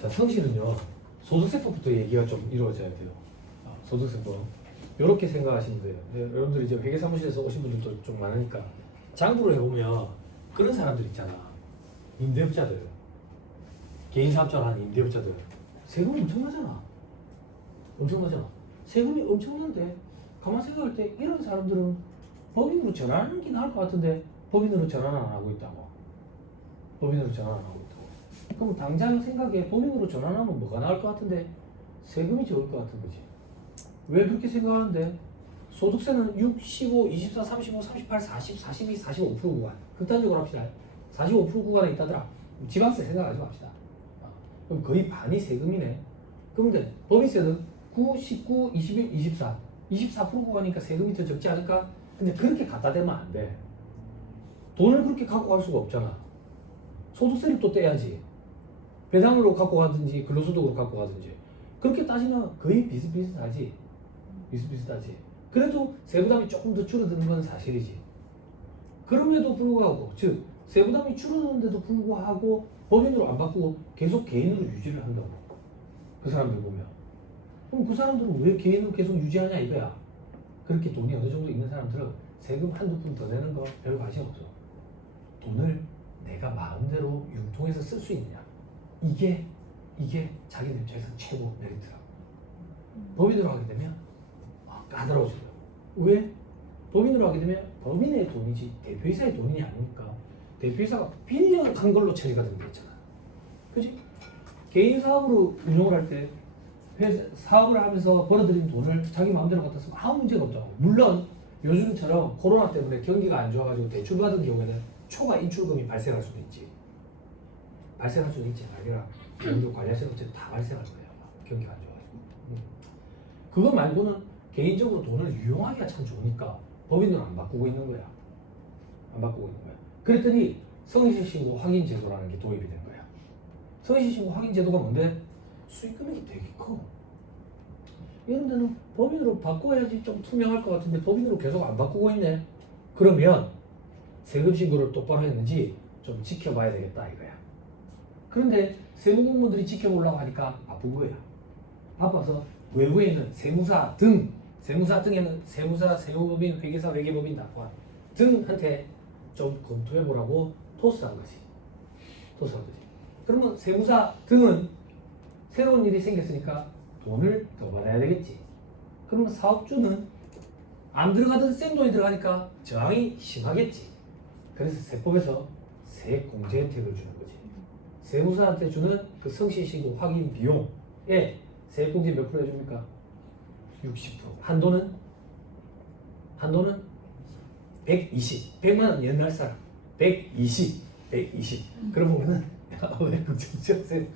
자, 성실은요, 소득세법부터 얘기가 좀 이루어져야 돼요. 소득세법. 이렇게 생각하시면 돼요. 여러분들 이제 회계사무실에서 오신 분들도 좀 많으니까 장부를 해보면 그런 사람들 있잖아. 임대업자들. 개인 사업자를 하는 임대업자들. 세금이 엄청나잖아. 엄청나잖아. 세금이 엄청난데 가만 생각할 때 이런 사람들은 법인으로 전환하는 게 나을 것 같은데 법인으로 전환 안 하고 있다고. 법인으로 전환 안 하고 있다고. 그럼 당장 생각에 법인으로 전환하면 뭐가 나을 것 같은데 세금이 적을 것 같은 거지. 왜 그렇게 생각하는데 소득세는 6, 15, 24, 35, 38, 40, 42, 45% 구간. 극단적으로 합시다. 45% 구간에 있다더라. 지방세 생각하지 맙시다. 그럼 거의 반이 세금이네. 그런데 법인세는 9, 19, 21, 24. 24% 구간이니까 세금이 더 적지 않을까? 근데 그렇게 갖다 대면 안 돼. 돈을 그렇게 갖고 갈 수가 없잖아. 소득세를 또 떼야지. 배당으로 갖고 가든지 근로소득으로 갖고 가든지. 그렇게 따지면 거의 비슷비슷하지. 비슷비슷하지. 그래도 세부담이 조금 더 줄어드는 건 사실이지. 그럼에도 불구하고, 즉 세부담이 줄어드는데도 불구하고 법인으로 안 바꾸고 계속 개인으로 유지를 한다고. 그 사람들 보면. 그럼 그 사람들은 왜 개인으로 계속 유지하냐 이거야. 그렇게 돈이 어느 정도 있는 사람들은 세금 한두 푼 더 내는 거 별 관심 없어. 돈을 내가 마음대로 융통해서 쓸 수 있느냐. 이게 자기네 입장에서 최고 메리트라고. 법인으로 하게 되면 까다로워져요. 왜? 법인으로 하게 되면 법인의 돈이지 대표이사의 돈이 아니니까. 대표이사가 빈약한 걸로 처리가 되는 게 있잖아. 그지? 개인 사업으로 운영을 할 때 사업을 하면서 벌어들인 돈을 자기 마음대로 갖다 쓰면 아무 문제가 없다고. 물론 요즘처럼 코로나 때문에 경기가 안 좋아가지고 대출 받은 경우에는 초과 인출금이 발생할 수도 있지. 발생할 수도 있지. 아니라 여러분들 관리하시는 업체 다 발생할 거예요. 경기가 안 좋아가지고. 그거 말고는 개인적으로 돈을 유용하기가 참 좋으니까 법인으로 안 바꾸고 있는 거야. 안 바꾸고 있는 거야. 그랬더니 성실신고 확인 제도라는 게 도입이 된 거야. 성실신고 확인 제도가 뭔데? 수익 금액이 되게 커. 이런 데는 법인으로 바꿔야지 좀 투명할 것 같은데 법인으로 계속 안 바꾸고 있네. 그러면 세금 신고를 똑바로 했는지 좀 지켜봐야 되겠다 이거야. 그런데 세무공무원들이 지켜보려고 하니까 바쁜 거야. 바빠서 외부에는 세무사 등에는 세무사, 세무법인, 회계사, 회계법인, 낙관 등한테 좀 검토해보라고 토스한 거지. 토스한 거지. 그러면 세무사 등은 새로운 일이 생겼으니까 돈을 더 받아야 되겠지. 그러면 사업주는 안 들어가던 생돈이 들어가니까 저항이 심하겠지. 그래서 세법에서 세공제 혜택을 주는 거지. 세무사한테 주는 그 성실신고 확인 비용에 세액공제 몇 프로 해줍니까? 60%. 한도는 120. 100만 원 옛날 사람. 120. 그러면은 왜 걱정하세요?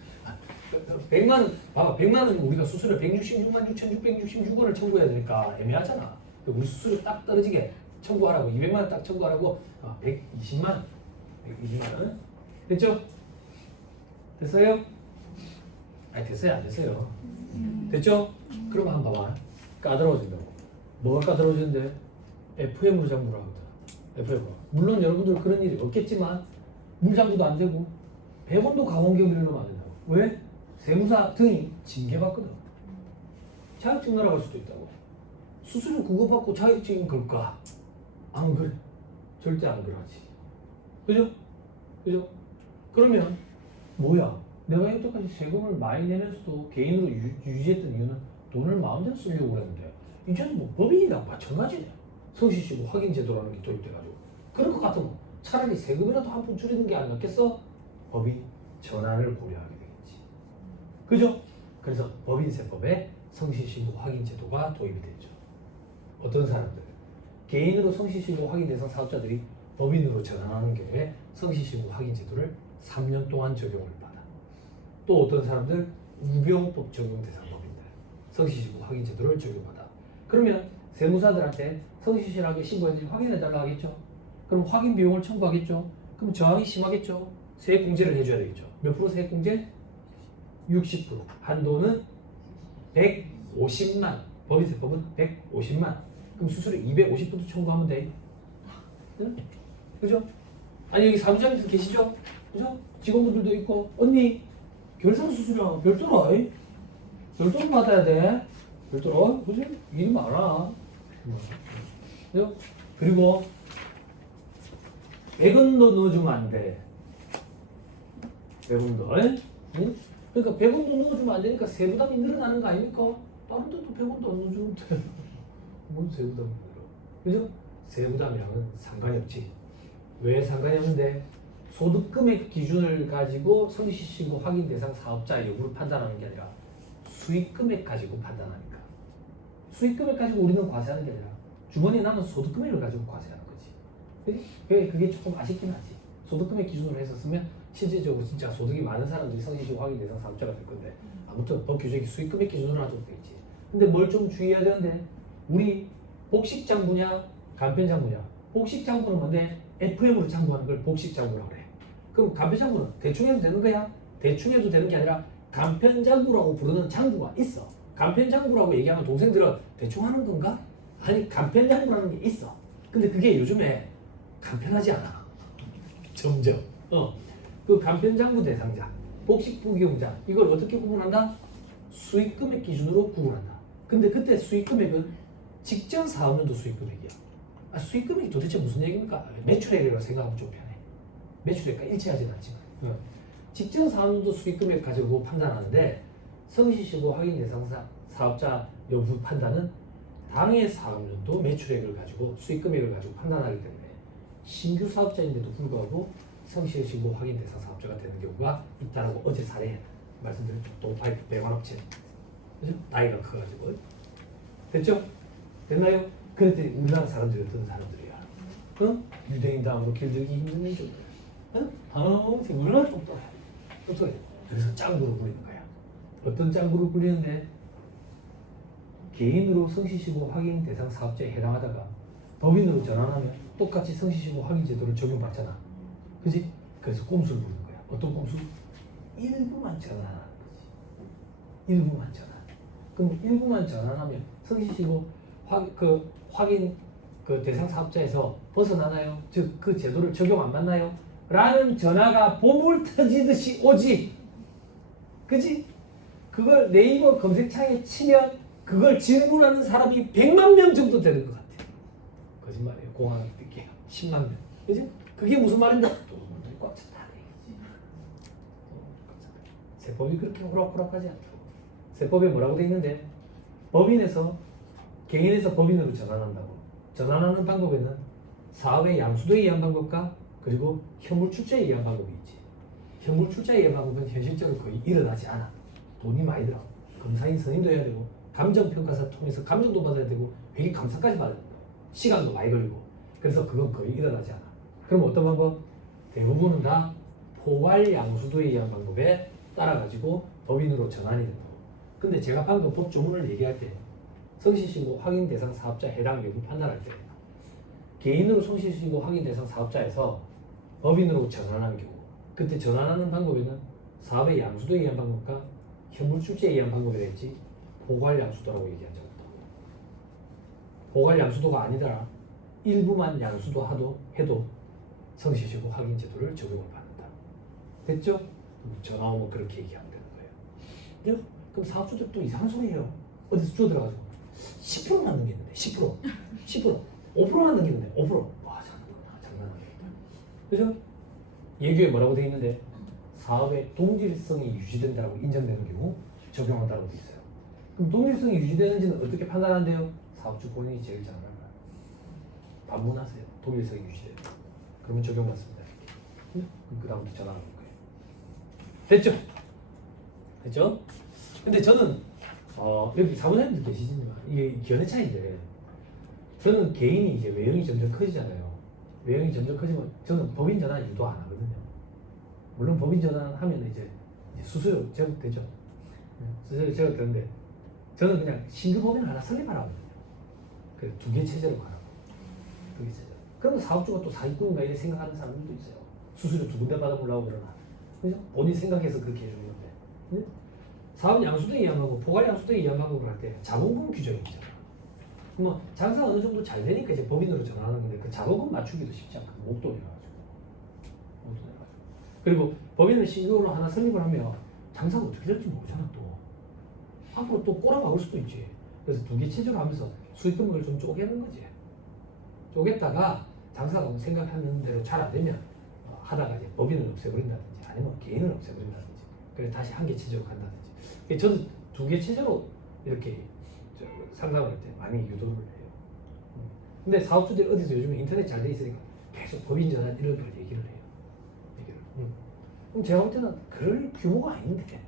100만 원, 봐봐. 100만 원 우리가 수수료 166만 6,666원을 청구해야 되니까 애매하잖아. 우리 수수료 딱 떨어지게 청구하라고. 200만 원 딱 청구하라고. 120만 원. 됐죠? 됐어요? 아니 됐어요 안 됐어요? 됐죠? 그럼 한번 봐봐. 까다로워진다고. 뭐가 까다로워지는데? FM으로 장부를 하거든. FM으로. 물론 여러분들 그런 일이 없겠지만 물장부도 안 되고 100원도 가공경비를 넣으면 안 된다고. 왜? 세무사 등이 징계받거든. 자격증 날아갈 수도 있다고. 수수료 그거 받고 자격증 걸까? 안 그래. 절대 안 그러지. 그죠? 그죠? 그러면 뭐야? 내가 여태까지 세금을 많이 내면서도 개인으로 유지했던 이유는 돈을 마음대로 쓰려고 그랬는데 이제는 뭐 법인이랑 마찬가지네. 성실신고 확인 제도라는 게 도입돼가지고 그럴 것 같으면 차라리 세금이라도 한 푼 줄이는 게 안 낫겠어? 법인 전환을 고려하게 되겠지. 그죠? 그래서 법인세법에 성실신고 확인 제도가 도입이 됐죠. 어떤 사람들? 개인으로 성실신고 확인 대상 사업자들이 법인으로 전환하는 경우에 성실신고 확인 제도를 3년 동안 적용을 받아. 또 어떤 사람들 우병법 적용 대상 법인들 성실신고 확인 제도를 적용받아. 그러면 세무사들한테 성실하게 신고했는지 확인해달라 하겠죠. 그럼 확인 비용을 청구하겠죠. 그럼 저항이 심하겠죠. 세액 공제를 해줘야 되겠죠. 몇 프로 세액 공제? 60%. 한도는 150만. 법인세법은 150만. 그럼 수수료 250% 청구하면 돼. 응? 그죠? 아니 여기 사무장님들 계시죠? 그죠? 직원분들도 있고 언니 결상수수료 별도로 이? 별도로 받아야 돼. 별도로 그지? 일이 많아. 그죠? 그리고 100원도 넣어주면 안 돼. 100원도. 응? 그러니까 100원도 넣어주면 안 되니까 세부담이 늘어나는 거 아닙니까? 다른 데도 100원도 안 넣어주면 돼. 뭔 세부담이 늘어. 그죠? 세부담이랑은 상관이 없지. 왜 상관이 없는데? 소득금액 기준을 가지고 성실신고 확인 대상 사업자 여부를 판단하는 게 아니라 수익금액 가지고 판단하니까. 수익금액 가지고 우리는 과세하는 게 아니라 주머니에 남은 소득금액을 가지고 과세하는 거지. 그게 조금 아쉽긴 하지. 소득금액 기준으로 했었으면 실질적으로 진짜 소득이 많은 사람들이 성실신고 확인 대상 사업자가 될 건데 아무튼 법 규정이 수익금액 기준으로 하도록 돼 있지. 근데 뭘 좀 주의해야 되는데 우리 복식장부냐 간편장부냐. 복식장부는 뭔데? FM으로 장부하는 걸 복식장부라고 그래. 그럼 간편장부는 대충 해도 되는 거야? 대충 해도 되는 게 아니라 간편장부라고 부르는 장부가 있어. 간편장부라고 얘기하면 동생들은 대충 하는 건가? 아니 간편장부라는 게 있어. 근데 그게 요즘에 간편하지 않아. 점점. 그 간편장부 대상자, 복식부기용자 이걸 어떻게 구분한다? 수익금액 기준으로 구분한다. 근데 그때 수익금액은 직전 사업년도 수익금액이야. 수익금액이 도대체 무슨 얘기입니까? 매출액이라고 생각하면 좀 편해. 매출액과 일치하지는 않지만 직전 사업년도 수익금액 가지고 판단하는데 성실신고 확인 대상자 사업자 여부 판단은 당해 사업년도 매출액을 가지고 수익금액을 가지고 판단하기 때문에 신규 사업자인데도 불구하고 성실신고 확인 대상 사업자가 되는 경우가 있다라고 어제 사례 말씀드렸죠. 동파이프 배관업체 그죠? 나이가 커가지고 됐죠? 됐나요? 그랬더니 우리나라 사람들이 어떤 사람들이야? 유대인 다음으로 길들이기 힘든 민족들. 얼마나 똑똑해. 똑똑해. 그래서 짱구로 불리는 거야. 어떤 짱구로 불리는데 개인으로 성실신고 확인 대상 사업자에 해당하다가 법인으로 전환하면 똑같이 성실신고 확인 제도를 적용받잖아. 그지? 그래서 꼼수를 부르는 거야. 어떤 꼼수? 일부만 전환하는 거지. 일부만 전환. 그럼 일부만 전환하면 성실신고 확인 그 대상 사업자에서 벗어나나요? 즉 그 제도를 적용 안 받나요? 라는 전화가 보물 터지듯이 오지. 그지? 그걸 네이버 검색창에 치면 그걸 질문하는 사람이 100만 명 정도 되는 것 같아. 거짓말이에요. 공항을 뜰게요. 10만 명. 그지? 그게 무슨 말인데? 돈을 꽉 찼다. 세법이 그렇게 호락호락하지 않다고. 세법에 뭐라고 돼 있는데 법인에서 개인에서 법인으로 전환한다고. 전환하는 방법에는 사업의 양수도에 의한 방법과 그리고 현물 출자에 의한 방법이 있지. 현물 출자에 의한 방법은 현실적으로 거의 일어나지 않아. 돈이 많이 들어. 검사인 선임도 해야 되고 감정평가사 통해서 감정도 받아야 되고 회계 감사까지 받아야 된다. 시간도 많이 걸리고. 그래서 그건 거의 일어나지 않아. 그럼 어떤 방법? 대부분은 다 포괄 양수도에 의한 방법에 따라가지고 법인으로 전환이 된다고. 근데 제가 방금 법 조문을 얘기할 때 성실신고 확인 대상 사업자 해당 여부 판단할 때 개인으로 성실신고 확인 대상 사업자에서 법인으로 전환하는 경우 그때 전환하는 방법에는 사업의 양수도에 의한 방법과 현물 출자에 의한 방법이라 했지 포괄 양수도라고 얘기한 적은 없다. 포괄 양수도가 아니더라. 일부만 양수도 해도 성실신고 확인 제도를 적용을 받는다. 됐죠? 전화 오면 그렇게 얘기하면 되는 거예요. 그럼 사업주들 또 이상한 소리예요. 어디서 주워들어가지고 10% 남기는데 10% 5% 남기는데 5% 와 장난하네. 그죠? 예규에 뭐라고 돼 있는데 사업의 동질성이 유지된다고 인정되는 경우 적용한다고 돼 있어요. 그럼 동질성이 유지되는지는 어떻게 판단한대요? 사업주 본인이 제일 잘 알아요. 반문하세요. 동질성이 유지돼요. 그러면 적용받습니다. 그럼 그 다음부터 전화하는 거예요. 됐죠? 됐죠? 근데 저는 여기 사무장님들 계시지만 이게 견해 차이인데 저는 개인이 이제 외형이 점점 커지잖아요. 외형이 점점 커지면 저는 법인 전환 유도 안 하거든요. 물론 법인 전환하면 이제 수수료 제각되죠. 수수료 제각되는데 저는 그냥 신규 법인 하나 설립하라거든요. 그래서 2개 체제로 가라고. 2개 체제. 그러면 사업주가 또 사기꾼인가 이렇게 생각하는 사람들도 있어요. 수수료 2군데 받아보려고 그러나. 그죠? 본인 생각해서 그렇게 해주는 건데. 네? 사업 양수도에 의한 방법, 포괄 양수도에 의한 방법을 할 때 자본금 규정이 있잖아. 뭐 장사 어느 정도 잘 되니까 이제 법인으로 전환하는 건데 그 자본금 맞추기도 쉽지 않거든. 목돈이라가지고. 그리고 법인을 신규로 하나 설립을 하면 장사가 어떻게 될지 모르잖아 또. 앞으로 또 꼬라박을 수도 있지. 그래서 두 개 체제로 하면서 수익 금액을 좀 쪼개는 거지. 쪼갰다가 장사가 생각하는 대로 잘 안 되면 하다가 이제 법인을 없애버린다든지 아니면 개인을 없애버린다든지 그래서 다시 한 개 체제로 간다든지. 저는 두 개 체제로 이렇게 상담을 할 때 많이 유도를 해요. 근데 사업주들이 어디서 요즘에 인터넷 잘 돼 있으니까 계속 법인 전환 이런 걸 얘기를 해요. 그럼 제가 볼 때는 그럴 규모가 아닌데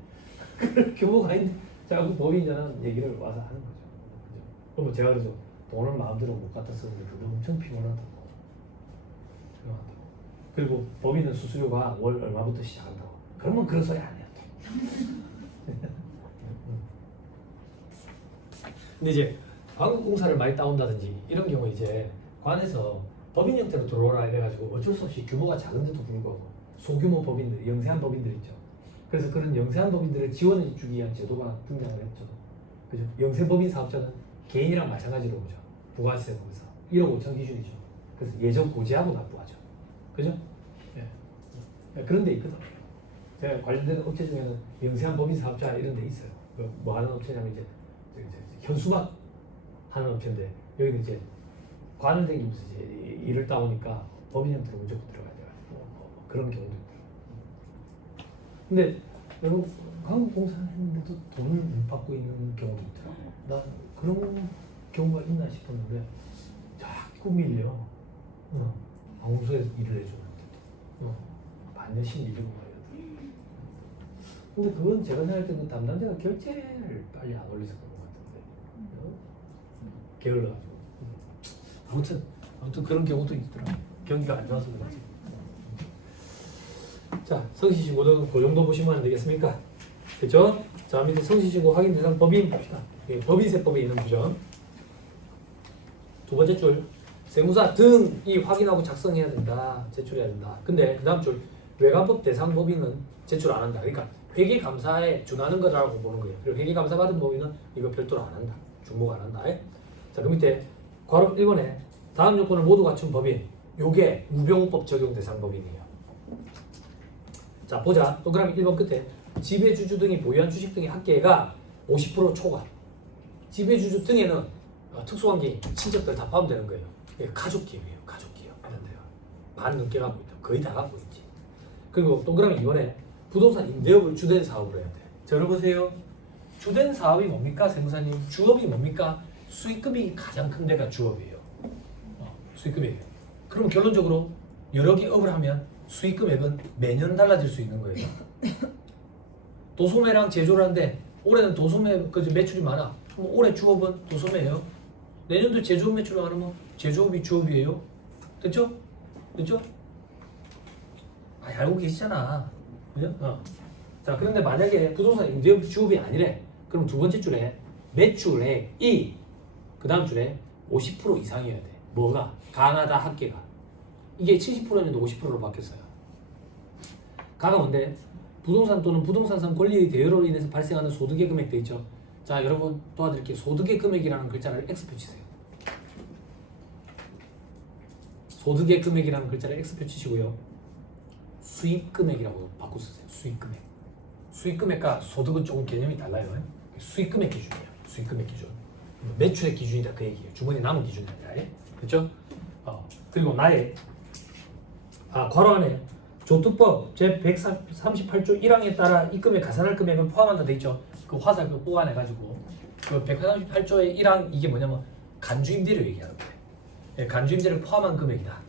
그럴 규모가 아닌데 자꾸 법인 전환 얘기를 와서 하는 거죠. 그럼 제가 그래서 돈을 마음대로 못 갖다 쓰는데 그거 엄청 피곤하다고. 그리고 법인은 수수료가 월 얼마부터 시작한다고. 그러면 그런 소리 안 해요. 근데 이제 광고공사를 많이 따온다든지 이런 경우 이제 관에서 법인 형태로 들어오라 해가지고 어쩔 수 없이 규모가 작은데도 불구하고 소규모 법인들, 영세한 법인들 있죠. 그래서 그런 영세한 법인들을 지원해 주기 위한 제도가 등장을 했죠. 그죠? 영세 법인 사업자는 개인이랑 마찬가지로 보죠. 부가세 법에서 1억 5천 기준이죠. 그래서 예전 고지하고 납부하죠. 그죠? 예. 그런 데 있거든. 제가 관련된 업체 중에는 영세한 법인 사업자 이런 데 있어요. 뭐 하는 업체냐면 이제 현수막 하는 업체인데 여기는 이제 관을 댕기면서 이제 일을 따오니까 법인 형태로 무조건 들어가야 돼가지고 그런 경우도 있고. 근데 여러분 광고공사를 했는데도 돈을 못 받고 있는 경우도 있더라고. 난 그런 경우가 있나 싶었는데 자꾸 밀려. 방송에서 일을 해주는데 반년씩 밀리고 말이야. 근데 그건 제가 생각할 때는 담당자가 결제를 빨리 안 올려서 그런 것 같은데 게을러가지고. 아무튼 그런 경우도 있더라. 경기가 안 좋아서 그렇지. 자, 성실신고도 그 정도 보시면 되겠습니까? 그죠? 자, 밑에 성실신고 확인 대상 법인 봅시다. 법인세법에 있는 부정. 두 번째 줄, 세무사 등이 확인하고 작성해야 된다. 제출해야 된다. 근데 그 다음 줄, 외관법 대상 법인은 제출 안 한다. 그러니까 회계감사에 준하는 거라고 보는 거예요. 그리고 회계감사 받은 법인은 이거 별도로 안 한다. 중복 안 한다. 자, 그 밑에 괄호 1번에 다음 요건을 모두 갖춘 법인. 요게 우병우법 적용 대상 법인이에요. 자, 보자. 동그라미 1번 끝에 지배주주 등이 보유한 주식 등의 합계가 50% 초과. 지배주주 등에는 특수관계인, 친척들 다 포함되는 거예요. 가족 기업이에요. 가족 기업. 이런 데가 반 넘게 갖고 있다. 거의 다 갖고 있지. 그리고 동그라미 2번에 부동산 임대업을 주된 사업으로 해야 돼. 자, 여러분보세요. 주된 사업이 뭡니까? 세무사님. 주업이 뭡니까? 수익금이 가장 큰 데가 주업이에요. 수익금이에요. 그럼 결론적으로 여러 개 업을 하면 수익금액은 매년 달라질 수 있는 거예요. 도소매랑 제조를 하는데 올해는 도소매 매출이 많아. 그럼 올해 주업은 도소매예요. 내년도 제조업 매출이 많으면 제조업이 주업이에요. 됐죠? 됐죠? 알고 계시잖아. 그죠? 자, 그런데 만약에 부동산 임대업 주업이 아니래. 그럼 두 번째 줄에 매출액이 그 다음 줄에 50% 이상이어야 돼. 뭐가? 가나다 합계가. 이게 70%였는데 50%로 바뀌었어요. 가가 뭔데? 부동산 또는 부동산상 권리의 대여로 인해서 발생하는 소득의 금액 돼 있죠. 자, 여러분 도와드릴게요. 소득의 금액이라는 글자를 X표 치세요. 소득의 금액이라는 글자를 X표 치시고요. 수입 금액이라고 바꿔 쓰세요. 수입 금액. 수입 금액과 소득은 조금 개념이 달라요. 수입 금액 기준이에요. 수입 금액 기준. 매출의 기준이다 그 얘기예요. 주머니 남은 기준이 아니라. 그렇죠? 그리고 나의 괄호 안에 조특법 제138조 1항에 따라 입금에 가산할 금액은 포함한다 돼 있죠. 그 화살 그 보완해 가지고 그 138조의 1항 이게 뭐냐면 간주임대료 얘기하는 거예요. 예, 간주임대를 포함한 금액이다.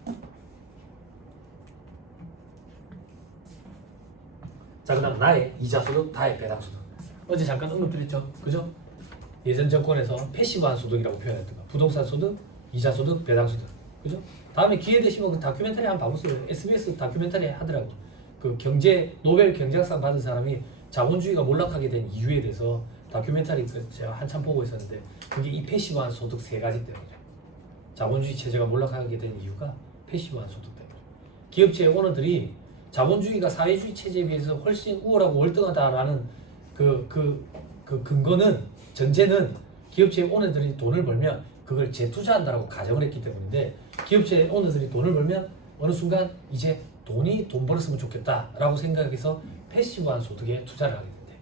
자, 그다음 나의 이자소득, 나의 배당소득. 어제 잠깐 언급드렸죠, 그죠? 예전 정권에서 패시브한 소득이라고 표현했던 거. 부동산 소득, 이자소득, 배당소득, 그죠? 다음에 기회 되시면 그 다큐멘터리 한번 봐보세요. SBS 다큐멘터리 하더라고. 그 노벨 경제학상 받은 사람이 자본주의가 몰락하게 된 이유에 대해서 다큐멘터리 제가 한참 보고 있었는데 그게 이 패시브한 소득 세 가지 때문이죠. 자본주의 체제가 몰락하게 된 이유가 패시브한 소득 때문에. 기업체의 오너들이 자본주의가 사회주의 체제에 비해서 훨씬 우월하고 월등하다라는 그 근거는 전제는 기업체의 오너들이 돈을 벌면 그걸 재투자한다라고 가정을 했기 때문인데 기업체의 오너들이 돈을 벌면 어느 순간 이제 돈 벌었으면 좋겠다라고 생각해서 패시브한 소득에 투자를 하게 된대.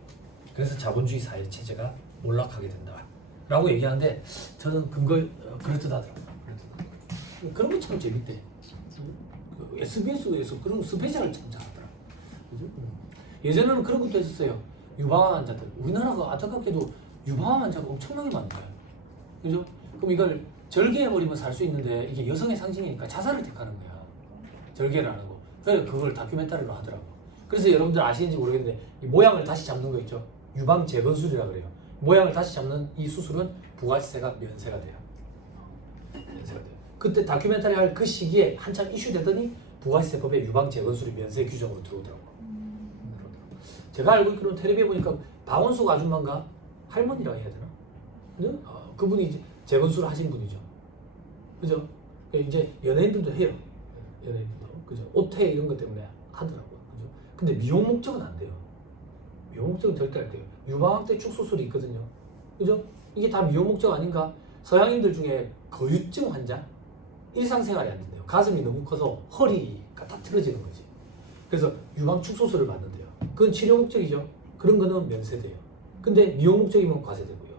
그래서 자본주의 사회 체제가 몰락하게 된다라고 얘기하는데 저는 근거 그럴듯하더라고요. 그런 거 참 재밌대. SBS에서 그런 스페셜을 참 잘하더라. 그죠? 예전에는 그런 것도 했었어요. 유방암 환자들. 우리나라가 안타깝게도 유방암 환자가 엄청나게 많아요. 그죠? 그럼 이걸 절개해버리면 살 수 있는데 이게 여성의 상징이니까 자살을 택하는 거야. 절개를 안 하고. 그래서 그걸 다큐멘터리로 하더라고. 그래서 여러분들 아시는지 모르겠는데 이 모양을 다시 잡는 거 있죠? 유방 재건술이라고 그래요. 모양을 다시 잡는 이 수술은 부가세가 면세가 돼요. 면세가 돼요. 그때 다큐멘터리 할 그 시기에 한참 이슈되더니 부가세법에 유방 재건술이 면세 규정으로 들어오더라고. 제가 알고 있기로는 텔레비에 보니까 박원숙 아줌마인가 할머니라고 해야 되나? 네? 그분이 이제 재건술 하신 분이죠. 그죠? 이제 연예인들도 해요. 연예인들도. 그죠? 오태 이런 것 때문에 하더라고요. 그죠? 근데 미용 목적은 안 돼요. 미용 목적은 절대 안 돼요. 유방암 때 축소술이 있거든요. 그죠? 이게 다 미용 목적 아닌가? 서양인들 중에 거유증 환자? 일상생활이 안 된대요. 가슴이 너무 커서 허리가 다 틀어지는 거지. 그래서 유방 축소술을 받는데요. 그건 치료 목적이죠. 그런 거는 면세돼요. 근데 미용 목적이면 과세되고요.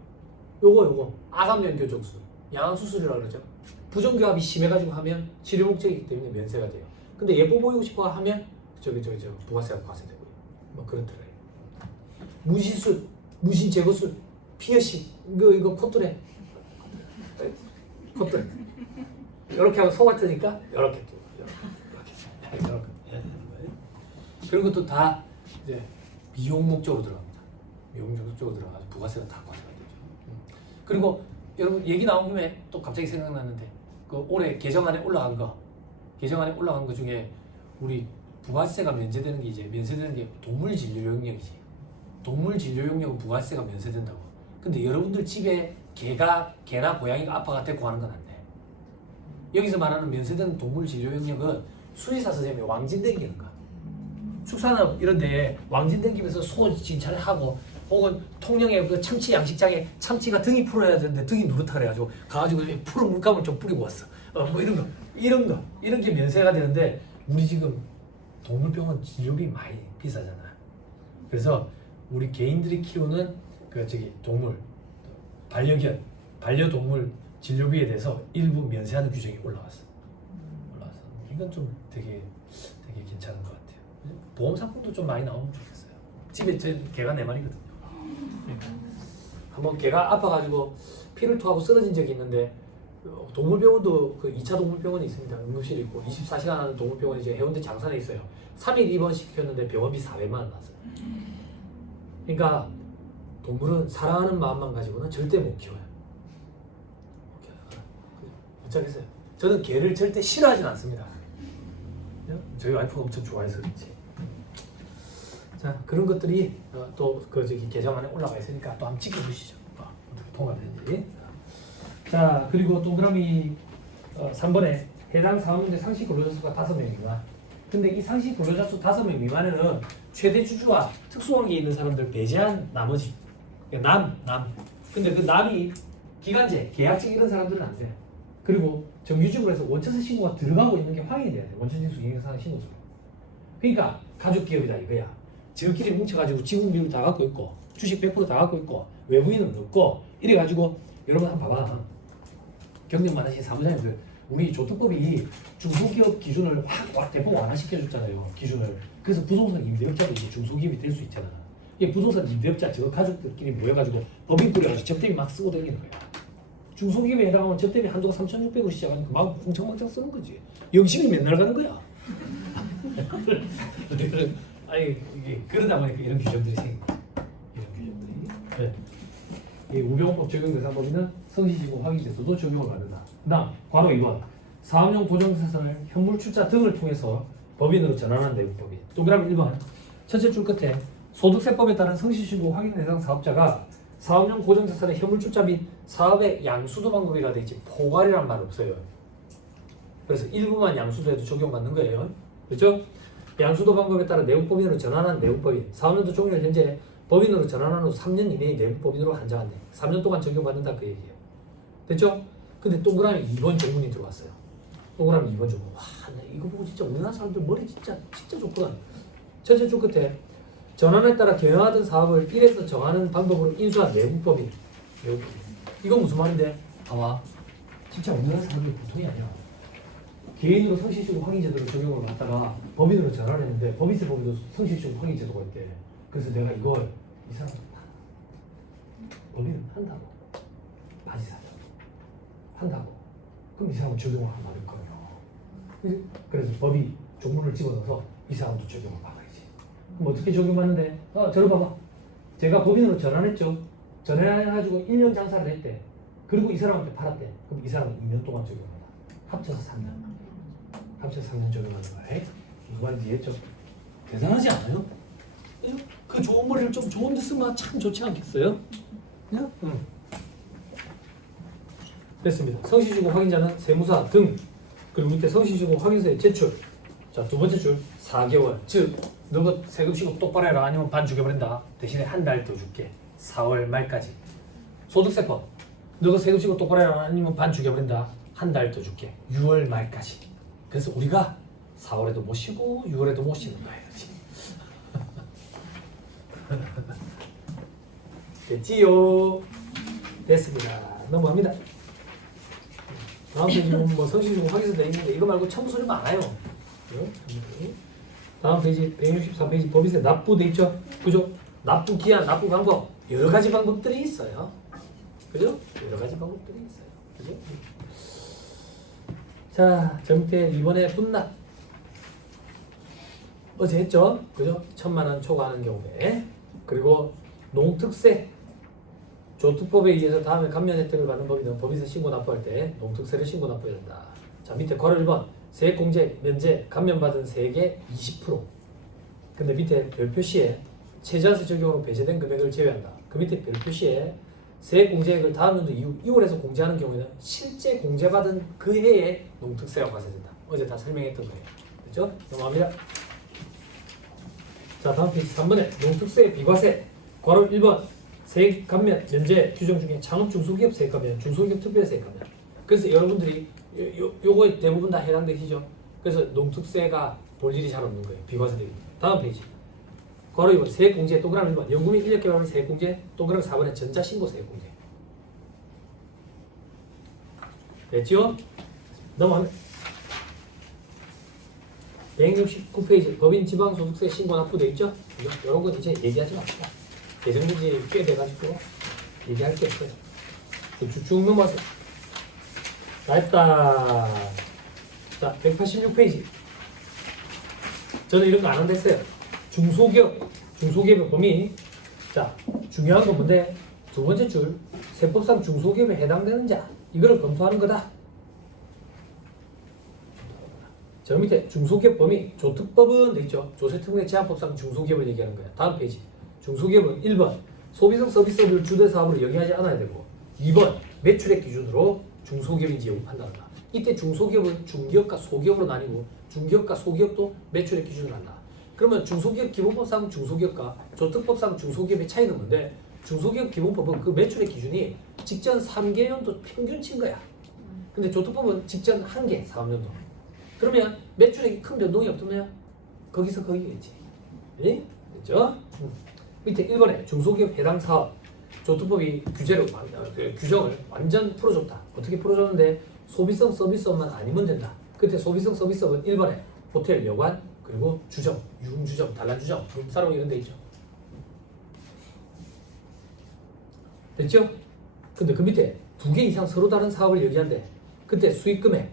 요거 아감면 교정술, 양악수술이라고 그러죠. 부정교합이 심해가지고 하면 치료 목적이기 때문에 면세가 돼요. 근데 예뻐 보이고 싶어 하면 부가세가 과세되고요. 뭐 그렇더래요. 무시술, 무신 제거술, 피어싱, 이거 콧뚜레, 콧뚜레. 이렇게 하면 소 같으니까 이렇게 해야 되는 거예요. 그런 것도 다 이제 미용 목적으로 들어갑니다. 미용 목적으로 들어가서 부가세가 다 과세가 되죠. 그리고 여러분 얘기 나온 김에 또 갑자기 생각났는데 그 올해 개정안에 올라간 거 중에 우리 부가세가 면제되는 게 이제 면세되는 게 동물 진료 용역이지. 동물 진료 용역은 부가세가 면세된다고. 근데 여러분들 집에 개나 고양이가 아파가 데리고 가는 건 안 돼. 여기서 말하는 면세되는 동물 진료 용역은 수의사 선생님이 왕진 댕기는 거야. 축산업 이런 데에 왕진 댕기면서 소 진찰하고 혹은 통영의 그 참치 양식장에 참치가 등이 풀어야 되는데 등이 누렇다 그래가지고 가가지고 푸른 물감을 좀 뿌리고 왔어. 뭐 이런 게 면세가 되는데 우리 지금 동물병원 진료비 많이 비싸잖아. 그래서 우리 개인들이 키우는 동물 반려동물 진료비에 대해서 일부 면세하는 규정이 올라왔어. 이건 좀 되게 괜찮은 것 같아요. 보험 상품도 좀 많이 나오면 좋겠어요. 집에 제 개가 4마리거든요. 한번 개가 아파가지고 피를 토하고 쓰러진 적이 있는데 동물병원도 그 2차 동물병원이 있습니다. 응급실이 있고 24시간 하는 동물병원이 이제 해운대 장산에 있어요. 3일 입원시켰는데 병원비 400만 원 나왔어요. 그러니까 동물은 사랑하는 마음만 가지고는 절대 못 키워요. 어쩌겠어요. 저는 개를 절대 싫어하진 않습니다. 저희 와이프가 엄청 좋아해서 그렇지. 자, 그런 것들이 또 개정안에 올라가 있으니까 또 한번 지켜보시죠. 어떻게 통과되는지. 자, 그리고 동그라미 3번에 해당 사업문제 상시 근로자수가 5명 미만. 근데 이 상시 근로자 수 5명 미만에는 최대 주주와 특수관계에 있는 사람들 배제한 나머지 남. 근데 그 남이 기간제, 계약직 이런 사람들은 안 돼요. 그리고 정규직으로 해서 원천세 신고가 들어가고 있는 게 확인이 돼야 돼요. 원천징수 인정사항 신고서. 그러니까 가족기업이다 이거야. 저끼리 뭉쳐가지고 지분 비율 다 갖고 있고 주식 100% 다 갖고 있고 외부인은 없고 이래가지고 여러분 한번 봐봐. 경력 많으신 사무장님들 우리 조특법이 중소기업 기준을 확 대폭 완화시켜줬잖아요. 기준을. 그래서 부동산 임대업자도 이제 중소기업이 될 수 있잖아. 이 부동산 임대업자 저 가족들끼리 모여가지고 법인 꾸려가지고 접대비 막 쓰고 다니는 거야. 중소기업에 해당하면 접대비 한도가 3,600원 시작하니까 막 엉청망청 쓰는 거지. 영심이 맨날 가는 거야. 아니 이게 그러다 보니까 이런 규정들이 생깁니다. 이런 규정들이. 네. 이 우병우법 적용 대상 범위는 성실시고 확인돼서도 적용을 받는다. 그다음 괄호 2번 사업용 보정사선을 현물 출자 등을 통해서 법인으로 전환한 내용법이. 동그라미 1번 첫째 줄 끝에 소득세법에 따른 성실시고 확인 대상 사업자가 사업용 고정자산의 현물 출자 및 사업의 양수도 방법이라 되어 있지 포괄이란 말 없어요. 그래서 일부만 양수도에도 적용받는 거예요. 그렇죠? 양수도 방법에 따라 내국법인으로 전환한 내국법인 사업년도 종료일 현재 법인으로 전환한 후 3년 이내에 내국법인으로 한정한대. 3년 동안 적용받는다 그 얘기예요. 됐죠? 근데 동그라미 2번 정문이 들어왔어요. 동그라미 2번 정문. 와, 나 이거 보고 진짜 우리나라 사람들 머리 진짜 좋구나. 첫째 줄 끝에 전환에 따라 경영하던 사업을 1에서 정하는 방법으로 인수한 내국법인. 이건 무슨 말인데? 봐봐. 진짜 우리나라 사람들이 보통이 아니야. 개인으로 성실주고 확인제도를 적용을 갖다가 법인으로 전환했는데 법인세법에도 성실주고 확인제도가 있대. 그래서 내가 이걸 이 사람 법인은 한다고. 바지 사죠. 한다고. 그럼 이 사람은 적용을 안 받을 거예요. 그래서 법이 조문을 집어넣어서 이 사람도 적용을 받아야지. 그럼 어떻게 적용받는데? 저를 봐봐. 제가 법인으로 전환했죠. 전환해가지고 1년 장사를 했대. 그리고 이 사람한테 팔았대. 그럼 이 사람은 2년 동안 적용한다. 합쳐서 3년. 합쳐서 3년 적용하는 거야. 무슨 말인지 이해했죠? 대단하지 않아요? 그 좋은 머리를 좀 좋은 데 쓰면 참 좋지 않겠어요? 응? 됐습니다. 성실주고 확인자는 세무사 등 그리고 밑에 성실주고 확인서의 제출. 자, 두 번째 줄 4개월. 즉 너가 세금 신고 똑바로 해라. 아니면 반 죽여버린다. 대신에 한 달 더 줄게. 4월 말까지. 소득세법. 너가 세금 신고 똑바로 해라. 아니면 반 죽여버린다. 한 달 더 줄게. 6월 말까지. 그래서 우리가 4월에도 못 쉬고 6월에도 못 쉬는 거야. 됐지요? 됐습니다. 넘어갑니다. 다음 페이지는 뭐 성실주고 확인서 되어 있는데 이거 말고 첨부 소리 많아요. 다음 페이지 164페이지 법인세 납부 돼 있죠? 그죠? 납부 기한, 납부 방법 여러 가지 방법들이 있어요. 그죠? 여러 가지 방법들이 있어요. 그죠? 자, 저 밑에 이번에 분납 어제 했죠? 그죠? 1,000만 원 초과하는 경우에 그리고 농특세 조특법에 의해서 다음에 감면 혜택을 받는 법인은 법인세 신고 납부할 때 농특세를 신고 납부해야 된다. 자, 밑에 괄호 1번 세액공제 면제 감면받은 세액의 20%. 근데 밑에 별표시에 최저세 적용으로 배제된 금액을 제외한다. 그 밑에 별표시에 세액공제액을 다음 연도 이후 2월에서 공제하는 경우에는 실제 공제받은 그 해에 농특세가 과세된다. 어제 다 설명했던 거예요. 그렇죠? 넘어갑니다. 자, 다음 페이지 3번에 농특세 비과세 괄호 1번 세액 감면 면제 규정 중에 창업 중소기업 세액 감면, 중소기업 특별 세액 감면. 그래서 여러분들이 요거에 대부분 다 해당되시죠. 그래서 농특세가 볼 일이 잘 없는 거예요. 비과세 대비. 다음 페이지. 괄호 2번 세액 공제 동그라미 1번 연구민 인력 개발비 세액 공제 동그라미 4번에 전자신고 세액 공제. 됐죠? 넘어갑니다. 169페이지 법인 지방소득세 신고 납부돼 있죠? 이런 건 이제 얘기하지 맙시다. 예정된지 꽤 돼가지고 얘기할 게 없어요. 쭉 넘어가세요. 다 했다. 자, 186페이지. 저는 이런 거 안 한댔어요. 중소기업의 범위. 자, 중요한 건 뭔데? 두 번째 줄 세법상 중소기업에 해당되는 자 이거를 검토하는 거다. 저 밑에 중소기업 범위 조특법은 돼 있죠. 조세특례 제한법상 중소기업을 얘기하는 거야. 다음 페이지. 중소기업은 1번 소비성 서비스업을 주된 사업으로 영위하지 않아야 되고 2번 매출액 기준으로 중소기업인지 판단한다. 이때 중소기업은 중기업과 소기업으로 나뉘고 중기업과 소기업도 매출액 기준으로 한다. 그러면 중소기업 기본법상 중소기업과 조특법상 중소기업의 차이는 뭔데 중소기업 기본법은 그 매출액 기준이 직전 3개년도 평균치인 거야. 근데 조특법은 직전 1개 사업년도. 그러면 매출액이 큰 변동이 없으면 거기서 거기겠지. 예? 그렇죠? 밑에 1번에 중소기업 해당 사업 조특법이 규정을 완전 풀어줬다. 어떻게 풀어줬는데 소비성 서비스업만 아니면 된다. 그때 소비성 서비스업은 1번에 호텔, 여관, 그리고 주점, 유흥주점, 단란주점, 사롱 이런 데 있죠. 됐죠? 근데 그 밑에 2개 이상 서로 다른 사업을 얘기한대. 그때 수익금액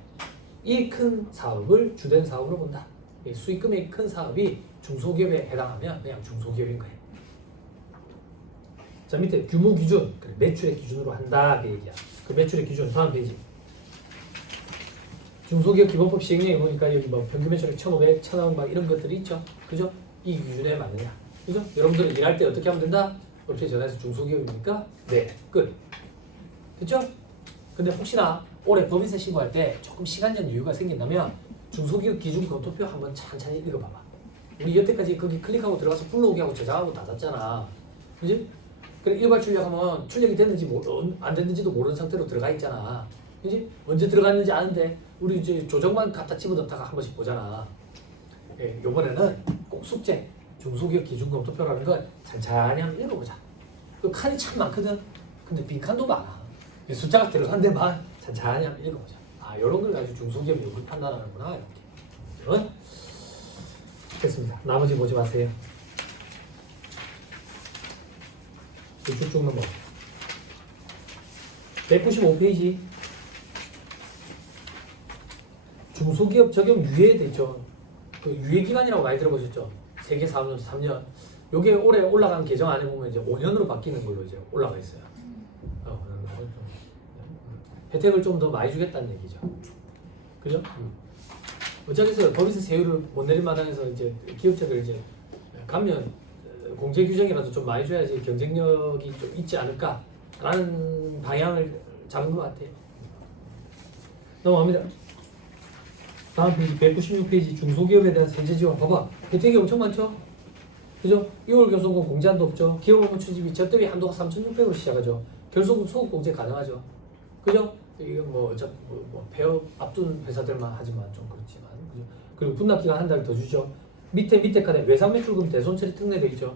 이 큰 사업을 주된 사업으로 본다. 수익금액이 큰 사업이 중소기업에 해당하면 그냥 중소기업인 거예요. 자, 밑에 규모 기준, 매출액 기준으로 한다. 그 얘기야. 그 매출액 기준 다음 페이지. 중소기업 기본법 시행령에 보니까 여기 뭐 평균 매출액 1,500, 1,000원 막 이런 것들이 있죠. 그죠? 이 기준에 맞느냐. 그죠? 여러분들은 일할 때 어떻게 하면 된다? 업체 전화해서 중소기업입니까? 네. 끝. 됐죠? 근데 혹시나 올해 법인세 신고할 때 조금 시간적 여유가 생긴다면 중소기업 기준 검토표 한번 천천히 읽어봐봐. 우리 여태까지 거기 클릭하고 들어가서 불러오기 하고 저장하고 다 잤잖아. 그지? 그래 일괄 출력하면 출력이 됐는지 안 됐는지도 모르는 상태로 들어가 있잖아. 그지? 언제 들어갔는지 아는데 우리 이제 조정만 갖다 집어넣다가 한 번씩 보잖아. 예, 요번에는 꼭 숙제 중소기업 기준검토표라는 걸 찬찬히 한번 읽어보자. 그 칸이 참 많거든. 근데 빈칸도 많아. 숫자가 들어간 데만 찬찬히 한번 읽어보자. 아, 이런 걸 가지고 중소기업이 이걸 판단하는구나. 이렇게. 됐습니다. 나머지 보지 마세요. 쭉쭉 넘어. 195페이지. 중소기업 적용 유예돼 있죠. 그 유예기간이라고 많이 들어보셨죠? 세계 4년, 3년. 요게 올해 올라간 개정 안에 보면 이제 5년으로 바뀌는 걸로 이제 올라가 있어요. 혜택을 좀 더 많이 주겠다는 얘기죠. 그죠? 어쩌겠어요. 법인세 세율을 못 내린 마당에서 이제 기업체들 이제 감면 공제 규정이라도 좀 많이 줘야지 경쟁력이 좀 있지 않을까라는 방향을 잡은 것 같아요. 넘어갑니다. 다음 페이지 196페이지 중소기업에 대한 세제 지원. 봐봐. 혜택이 엄청 많죠? 그죠? 6월 교섭금 공제한도 없죠? 기업업무 추진비 저때비 한도가 3,600으로 시작하죠. 결소금 소급 공제 가능하죠. 그죠? 이거 뭐 폐업 앞둔 회사들만 하지만 좀 그렇지만 그죠? 그리고 분납기간 한 달 더 주죠. 밑에 칸에 외상 매출금 대손처리 특례돼 있죠.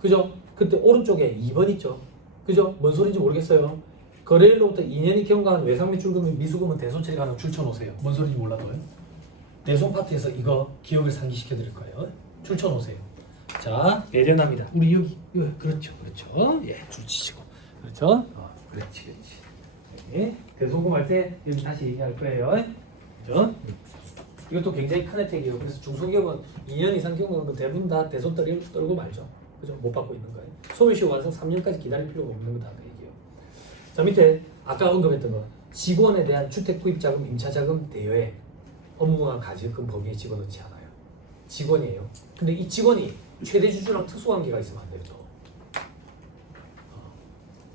그죠? 그때 오른쪽에 2번 있죠. 그죠? 뭔 소리인지 모르겠어요. 거래일로부터 2년이 경과한 외상 매출금 및 미수금은 대손처리 가능 출처놓으세요. 뭔 소리인지 몰라도요. 대손 파트에서 이거 기억을 상기시켜 드릴 거예요. 출처놓으세요. 자, 내려납니다. 우리 여기 그렇죠. 예, 줄치시고 그렇죠. 그렇지. 네. 대손금 할 때 여기 다시 얘기할 거예요. 그죠? 이것도 굉장히 큰 혜택이에요. 그래서 중소기업은 2년 이상 경우는 대부분 다 대손 떨고 말죠. 그죠? 못 받고 있는 거예요. 소멸시 완성 3년까지 기다릴 필요가 없는 거다 그 얘기예요. 자, 밑에 아까 언급했던 거 직원에 대한 주택 구입 자금, 임차 자금 대여에 업무와 가지금 범위에 집어넣지 않아요. 직원이에요. 근데 이 직원이 최대 주주랑 특수관계가 있으면 안 되죠.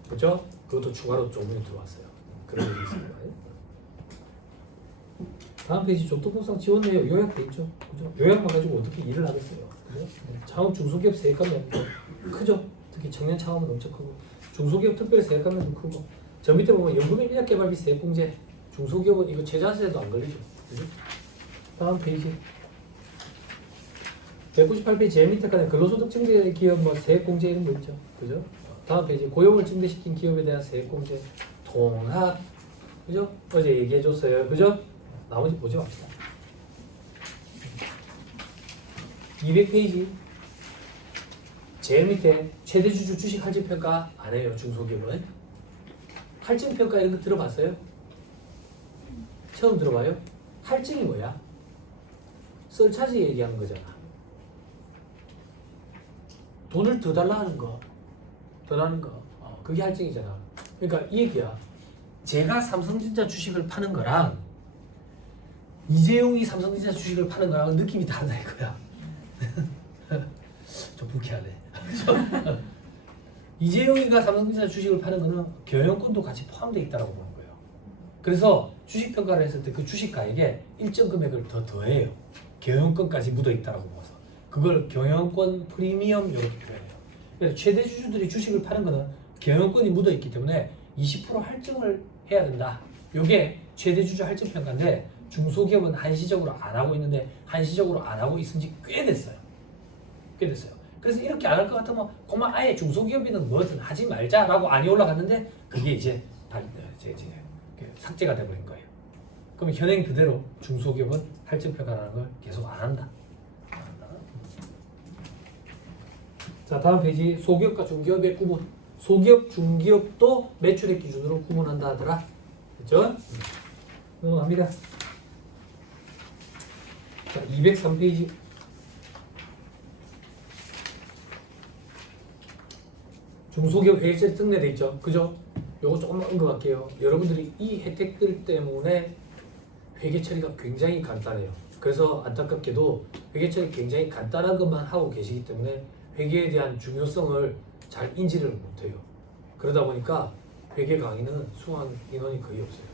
그렇죠? 그것도 추가로 조문이 들어왔어요. 그런 얘기 있습니다. 다음 페이지 조건부상 지원 내역 요약돼 있죠. 그죠? 요약만 가지고 어떻게 일을 하겠어요. 그죠? 창업 중소기업 세액감면 크죠. 특히 청년 창업은 엄청 크고 중소기업 특별 세액감면도 크고 저 밑에 보면 연금의 인력개발비 세액공제 중소기업은 이거 최저세도 안 걸리죠. 그죠? 다음 페이지 198페이지 제일 밑에까지 근로소득 증대 기업 뭐 세액공제 이런 거 있죠. 그죠? 다음 페이지 고용을 증대시킨 기업에 대한 세액공제 통합 그죠? 어제 얘기해줬어요. 그죠? 나머지 보지 맙시다. 200페이지 제일 밑에 최대주주 주식 할증평가 안 해요. 중소기업은 할증평가 이런 거 들어봤어요? 처음 들어봐요? 할증이 뭐야? 썰차지 얘기하는 거잖아. 돈을 더 달라 하는 거 더 나는 거 그게 할증이잖아. 그러니까 이 얘기야. 제가 삼성전자 주식을 파는 거랑 이재용이 삼성전자 주식을 파는 거랑 느낌이 다르다 이거야. 좀 불쾌하네. 이재용이가 삼성전자 주식을 파는 거는 경영권도 같이 포함되어 있다고 보는 거예요. 그래서 주식 평가를 했을 때 그 주식가에게 일정 금액을 더 더해요. 경영권까지 묻어 있다고 봐서 그걸 경영권 프리미엄 이렇게 표현해요. 그래서 최대 주주들이 주식을 파는 거는 경영권이 묻어 있기 때문에 20% 할증을 해야 된다. 이게 최대 주주 할증 평가인데 중소기업은 한시적으로 안 하고 있는데 한시적으로 안 하고 있은 지 꽤 됐어요. 그래서 이렇게 안 할 것 같으면 그만 아예 중소기업이든 뭐든 하지 말자라고 안이 올라갔는데 그게 이제 삭제가 돼버린 거예요. 그럼 현행 그대로 중소기업은 할증 평가라는 걸 계속 안 한다. 자, 다음 페이지 소기업과 중기업의 구분. 소기업, 중기업도 매출액 기준으로 구분한다 하더라. 그렇죠? 넘어갑니다. 자, 203페이지. 중소기업 회계처리 특례돼 있죠. 그죠? 요거 조금만 언급할게요. 여러분들이 이 혜택들 때문에 회계처리가 굉장히 간단해요. 그래서 안타깝게도 회계처리 굉장히 간단한 것만 하고 계시기 때문에 회계에 대한 중요성을 잘 인지를 못해요. 그러다 보니까 회계 강의는 수강 인원이 거의 없어요.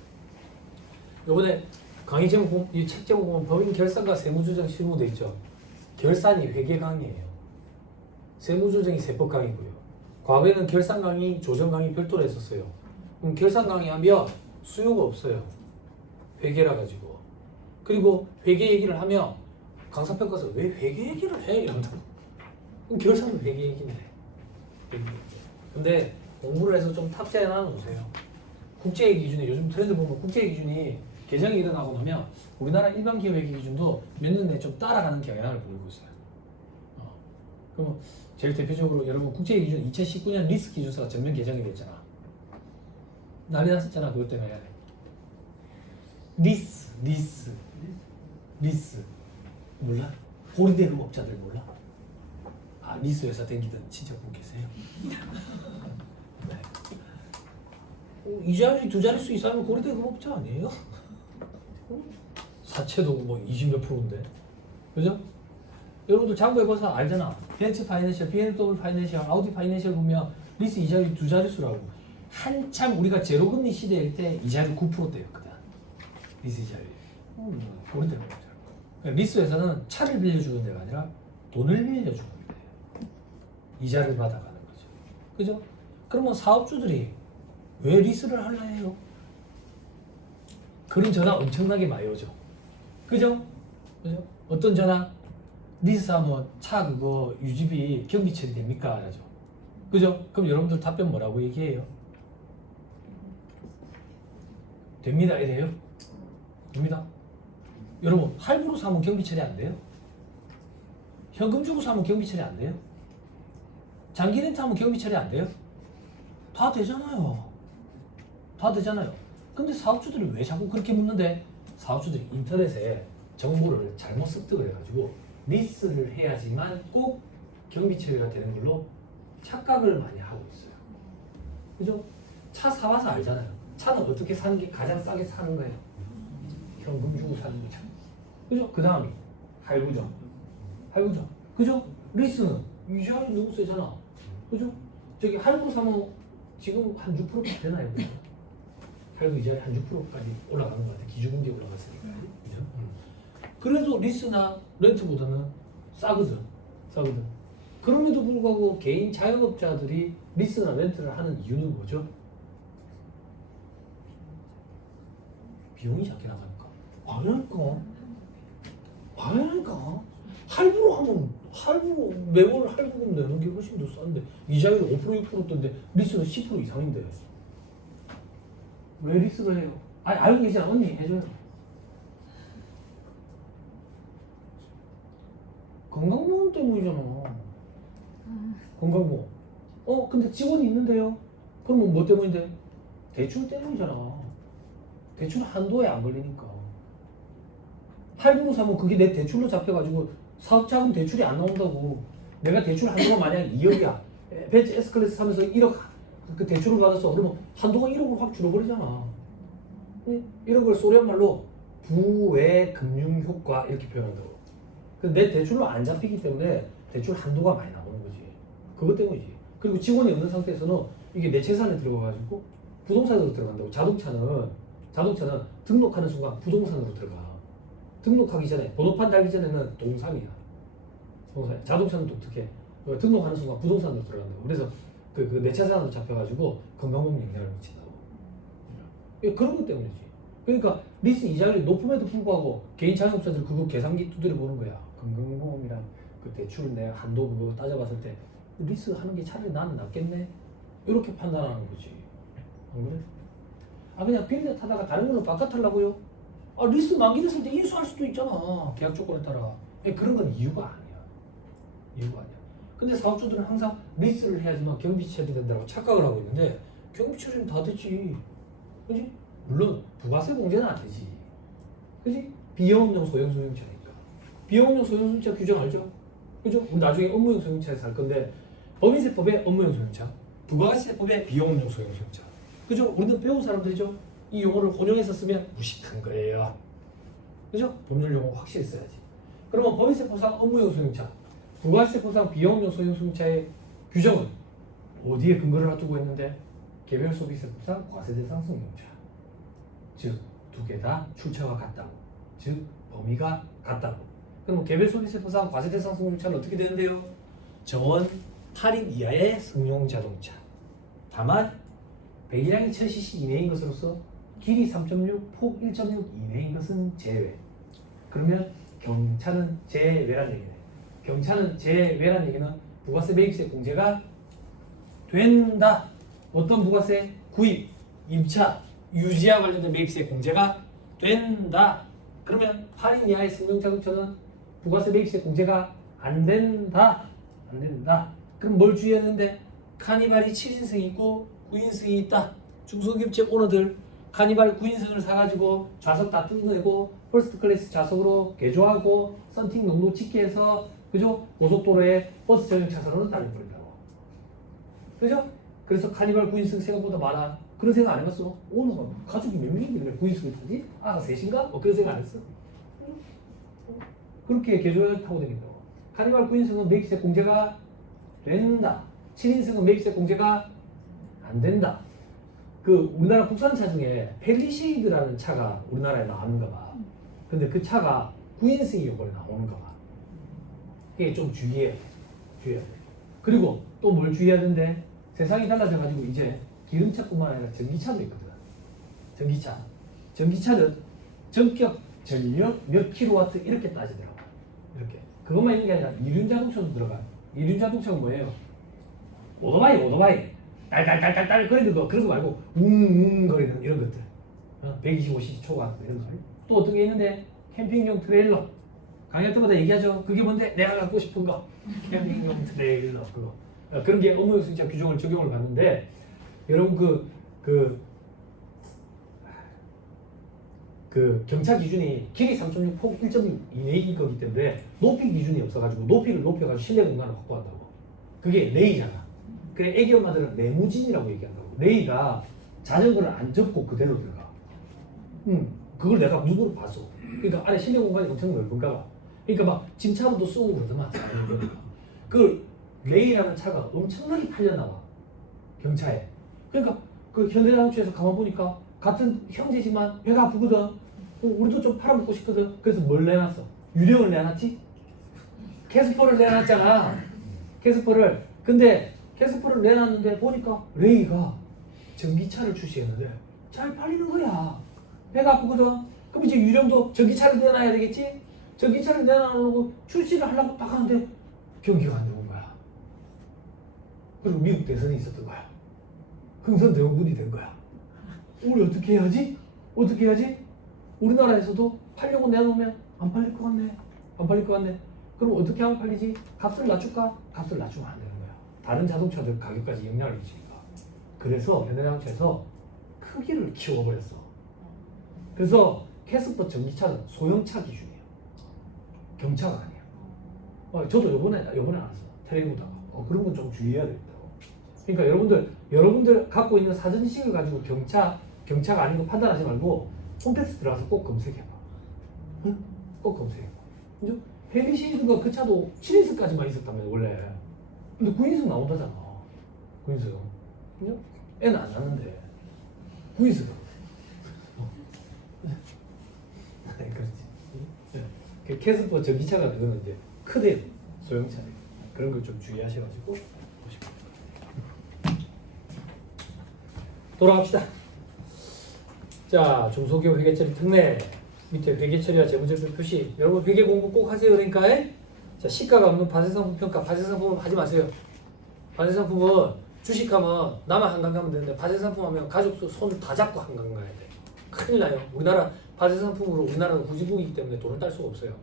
요번에 강의 제목, 이 책 제목 보면 법인 결산과 세무조정 실무돼 있죠. 결산이 회계 강의예요. 세무조정이 세법 강의고요. 과거에는 결산 강의, 조정 강의 별도로 했었어요. 그럼 결산 강의 하면 수요가 없어요. 회계라 가지고. 그리고 회계 얘기를 하면 강사평가서 왜 회계 얘기를 해? 이런다고. 그럼 결산은 회계액인데. 근데 공부를 해서 좀 탑재해 놔놓으세요. 국제회계 기준이 요즘 트렌드 보면 국제회계 기준이 개정이 일어나고 나면 우리나라 일반 기업 회계 기준도 몇 년 내에 좀 따라가는 경향을 보이고 있어요. 그럼 제일 대표적으로 여러분 국제회계 기준 2019년 리스크 기준서가 전면 개정이 됐잖아. 난리 났었잖아 그것 때문에. 리스 몰라? 고리대금 업자들 몰라? 아 리스 회사 댕기던 친척분 계세요? 네. 이 자리 두 자릿수 이상은 고리대금 업자 아니에요? 사채도 뭐 20몇 %인데 그죠? 여러분들 장부해봐서 알잖아. 벤츠 파이낸셜, BMW 파이낸셜, 아우디 파이낸셜 보면 리스 이자율이 두 자릿수라고. 한참 우리가 제로금리 시대일 때 이자율이 9%대였거든. 리스 이자율이. 고리대금 업자. 그러니까 리스 회사는 차를 빌려주는 데가 아니라 돈을 빌려주는 데예요. 이자를 받아가는 거죠. 그죠? 그러면 사업주들이 왜 리스를 하려 해요? 그런 전화 엄청나게 많이 오죠. 그죠? 그죠? 어떤 전화? 리스하면 차 그거 유지비 경비 처리 됩니까? 하죠. 그죠? 그럼 여러분들 답변 뭐라고 얘기해요? 됩니다. 이래요? 됩니다. 여러분 할부로 사면 경비 처리 안 돼요? 현금 주고 사면 경비 처리 안 돼요? 장기 렌트 하면 경비 처리 안 돼요? 다 되잖아요. 다 되잖아요. 근데 사업주들이 왜 자꾸 그렇게 묻는데? 사업주들이 인터넷에 정보를 잘못 습득을 해가지고 리스를 해야지만 꼭 경비 처리가 되는 걸로 착각을 많이 하고 있어요. 그죠? 차 사와서 알잖아요. 차는 어떻게 사는 게 가장 싸게 사는 거예요? 현금 주고 사는 거죠. 그죠? 그 다음이 할부죠. 할부죠. 그죠? 리스는 이자율이 너무 세잖아. 그죠? 저기 할부 사면 지금 한 6%까지 되나요? 할부 이자율이 한 6%까지 올라가는 것 같아. 기준금리 올라갔으니까. 그죠? 그래도 리스나 렌트보다는 싸거든. 싸거든. 그럼에도 불구하고 개인 자영업자들이 리스나 렌트를 하는 이유는 뭐죠? 비용이 작게 나가니까. 아니니까. 할부로 하면 할부 매월 할부금 내는 게 훨씬 더 싼데 이자율이 5% 6%던데 리스는 10% 이상인데 왜 리스를 해요? 아니 알고 계시잖아. 언니 해줘요. 건강보험 때문이잖아. 건강보험. 근데 직원이 있는데요? 그러면 뭐 때문인데? 대출 때문이잖아. 대출 한도에 안 걸리니까. 할부로 사면 그게 내 대출로 잡혀가지고 사업자금 대출이 안 나온다고. 내가 대출 한도가 만약 2억이야. 벤츠 S클래스 사면서 1억 그 대출을 받았어. 그러면 한도가 1억으로 확 줄어버리잖아. 1억을 소련 말로 부외 금융 효과 이렇게 표현한다고. 근데 내 대출로 안 잡히기 때문에 대출 한도가 많이 나오는 거지. 그것 때문이지. 그리고 직원이 없는 상태에서는 이게 내 재산에 들어가가지고 부동산으로 들어간다고. 자동차는 등록하는 순간 부동산으로 들어가. 등록하기 전에 번호판 달기 전에는 동상이야. 자동차는 독특해. 등록하는 순간 부동산으로 들어간다고. 그래서 그 내 재산으로 잡혀가지고 건강보험 영향을 미친다고. 그런 것 때문이지. 그러니까 리스 이자율이 높음에도 불구하고 개인 자영업자들 그거 계산기 두드려 보는 거야. 건강보험이랑 그 대출 내 한도 그거 따져봤을 때 리스 하는 게 차라리 나는 낫겠네. 이렇게 판단하는 거지. 안 그래? 그냥 빌려 타다가 다른 걸로 바꿔타려고요? 리스 만기됐을 때 인수할 수도 있잖아. 계약 조건에 따라. 그런 건 이유가 아니야. 근데 사업주들은 항상 리스를 해야지만 경비 처리된다고 착각을 하고 있는데 경비 처리는 다 되지. 그지? 물론 부가세 공제는 안 되지. 그지? 비영업용 소형 소형차니까. 비영업용 소형 소형차 규정 알죠? 그죠? 우리 나중에 업무용 소형차에서 할 건데 법인세법에 업무용 소형차, 부가세법에 비영업용 소형 소형차. 그죠? 우리는 배운 사람들이죠? 이 용어를 혼용해서 쓰면 무식한 거예요. 그죠? 법률 용어 확실히 써야지. 그러면 법인세법상 업무용 소형차, 부가세법상 비영업용 소형 소형차의 규정은 어디에 근거를 놔두고 있는데 개별 소비세법상 과세대상 승용차. 즉, 두 개 다 출처가 같다고. 즉, 범위가 같다고. 그럼 개별 소비세법상 과세대상 승용차는 어떻게 되는데요? 정원 8인 이하의 승용 자동차. 다만 배기량이 1000cc 이내인 것으로서 길이 3.6, 폭 1.6 이내인 것은 제외. 그러면 경차는 제외란 얘기네. 경차는 제외란 얘기는 부가세 매입세 공제가 된다. 어떤 부가세? 구입, 임차, 유지와 관련된 매입세 공제가 된다. 그러면 할인 이하의 승용자동차는 부가세 매입세 공제가 안 된다. 안 된다. 그럼 뭘 주의하는데? 카니발이 7인승이 있고 9인승이 있다. 중소기업체 오너들 카니발 9인승을 사가지고 좌석 다 뜯어내고 퍼스트 클래스 좌석으로 개조하고 썬팅 농도 찍게 해서 그죠? 고속도로에 버스 전용 차선으로 달려버린다고. 그죠? 그래서 카니발 9인승 생각보다 많아. 그런 생각 안 해봤어? 오너가 가족이 몇 명인데 왜 9인승을 타지? 아 셋인가? 그런 생각 안 했어? 그렇게 개조해 타고 다닌다고. 카니발 9인승은 매입세 공제가 된다. 7인승은 매입세 공제가 안 된다. 그 우리나라 국산차 중에 펠리쉐이드라는 차가 우리나라에 나왔는가 봐. 근데 그 차가 9인승이 이번에 나오는가 봐. 이게 좀 주의해야 돼. 그리고 또 뭘 주의해야 되는데 세상이 달라져가지고 이제 기름차뿐만 아니라 전기차도 있거든. 전기차는 전격 전력 몇 킬로와트 이렇게 따지더라고. 이렇게. 그것만 있는 게 아니라 이륜 자동차도 들어가. 이륜 자동차가 뭐예요? 오토바이. 딸딸딸딸 거리는 거 그런 거 말고 웅웅 거리는 이런 것들. 125cc 초과 이런 거. 또 어떤 게 있는데 캠핑용 트레일러. 강의 때마다 얘기하죠. 그게 뭔데? 내가 갖고 싶은 거. 캠핑용 트레일러 그거. 그런 게 업무 승차 규정을 적용을 받는데 여러분 그 경차 기준이 길이 3.6, 폭 1.2인 거기 때문에 높이 기준이 없어가지고 높이를 높여가지고 실내 공간을 확보한다고. 그게 레이잖아. 그래 애기 엄마들은 레무진이라고 얘기한다고. 레이가 자전거를 안 접고 그대로 들어가. 그걸 내가 눈으로 봤어. 그러니까 안에 실내 공간이 엄청 넓은가 봐. 그러니까 막 짐차로도 쓰고 그러더만. 그 레이라는 차가 엄청나게 팔려나와 경차에. 그러니까 그 현대자동차에서 가만 보니까 같은 형제지만 배가 아프거든. 우리도 좀 팔아먹고 싶거든. 그래서 뭘 내놨어? 유령을 내놨지? 캐스퍼를 내놨잖아. 캐스퍼를. 근데 캐스퍼를 내놨는데 보니까 레이가 전기차를 출시했는데 잘 팔리는 거야. 배가 아프거든. 그럼 이제 유령도 전기차를 내놔야 되겠지? 전기차를 내놔놓고 출시를 하려고 딱 하는데 경기가 안 들어온 거야. 그리고 미국 대선이 있었던 거야. 흥선대원군이 된 거야. 우리 어떻게 해야지? 우리나라에서도 팔려고 내놓으면 안 팔릴 것 같네. 그럼 어떻게 하면 팔리지? 값을 낮출까? 값을 낮추면 안 되는 거야. 다른 자동차들 가격까지 영향을 미치니까. 그래서 현대자동차에서 크기를 키워버렸어. 그래서 캐스퍼 전기차는 소형차 기준이에요. 경차가 아니야. 저도 요번에 알았어. 트레이너다가. 그런 건 좀 주의해야 되겠다고. 그러니까 여러분들 갖고 있는 사전식을 가지고 경차가 아닌 거 판단하지 말고 홈택스 들어가서 꼭 검색해봐. 응? 꼭 검색해봐. 그죠? 헬리시드가 그 차도 7인승까지만 있었다면 원래. 근데 9인승 나온다잖아. 9인승. 그죠? 애는 안 낳는데 9인승. 그렇지. 캐스퍼 전기차가 그거는 이제 크대 소형차네. 그런 걸 좀 주의하셔가지고 보시면. 돌아갑시다. 자, 중소기업 회계처리 특례 밑에 회계처리와 재무제표 표시. 여러분 회계 공부 꼭 하세요. 그러니까 자, 시가가 없는 파생상품 평가. 파생상품은 하지 마세요. 파생상품은 주식하면 나만 한강 가면 되는데 파생상품 하면 가족수 손을 다 잡고 한강 가야 돼. 큰일 나요. 우리나라 파생상품으로 우리나라는 후진국이기 때문에 돈을 딸 수가 없어요.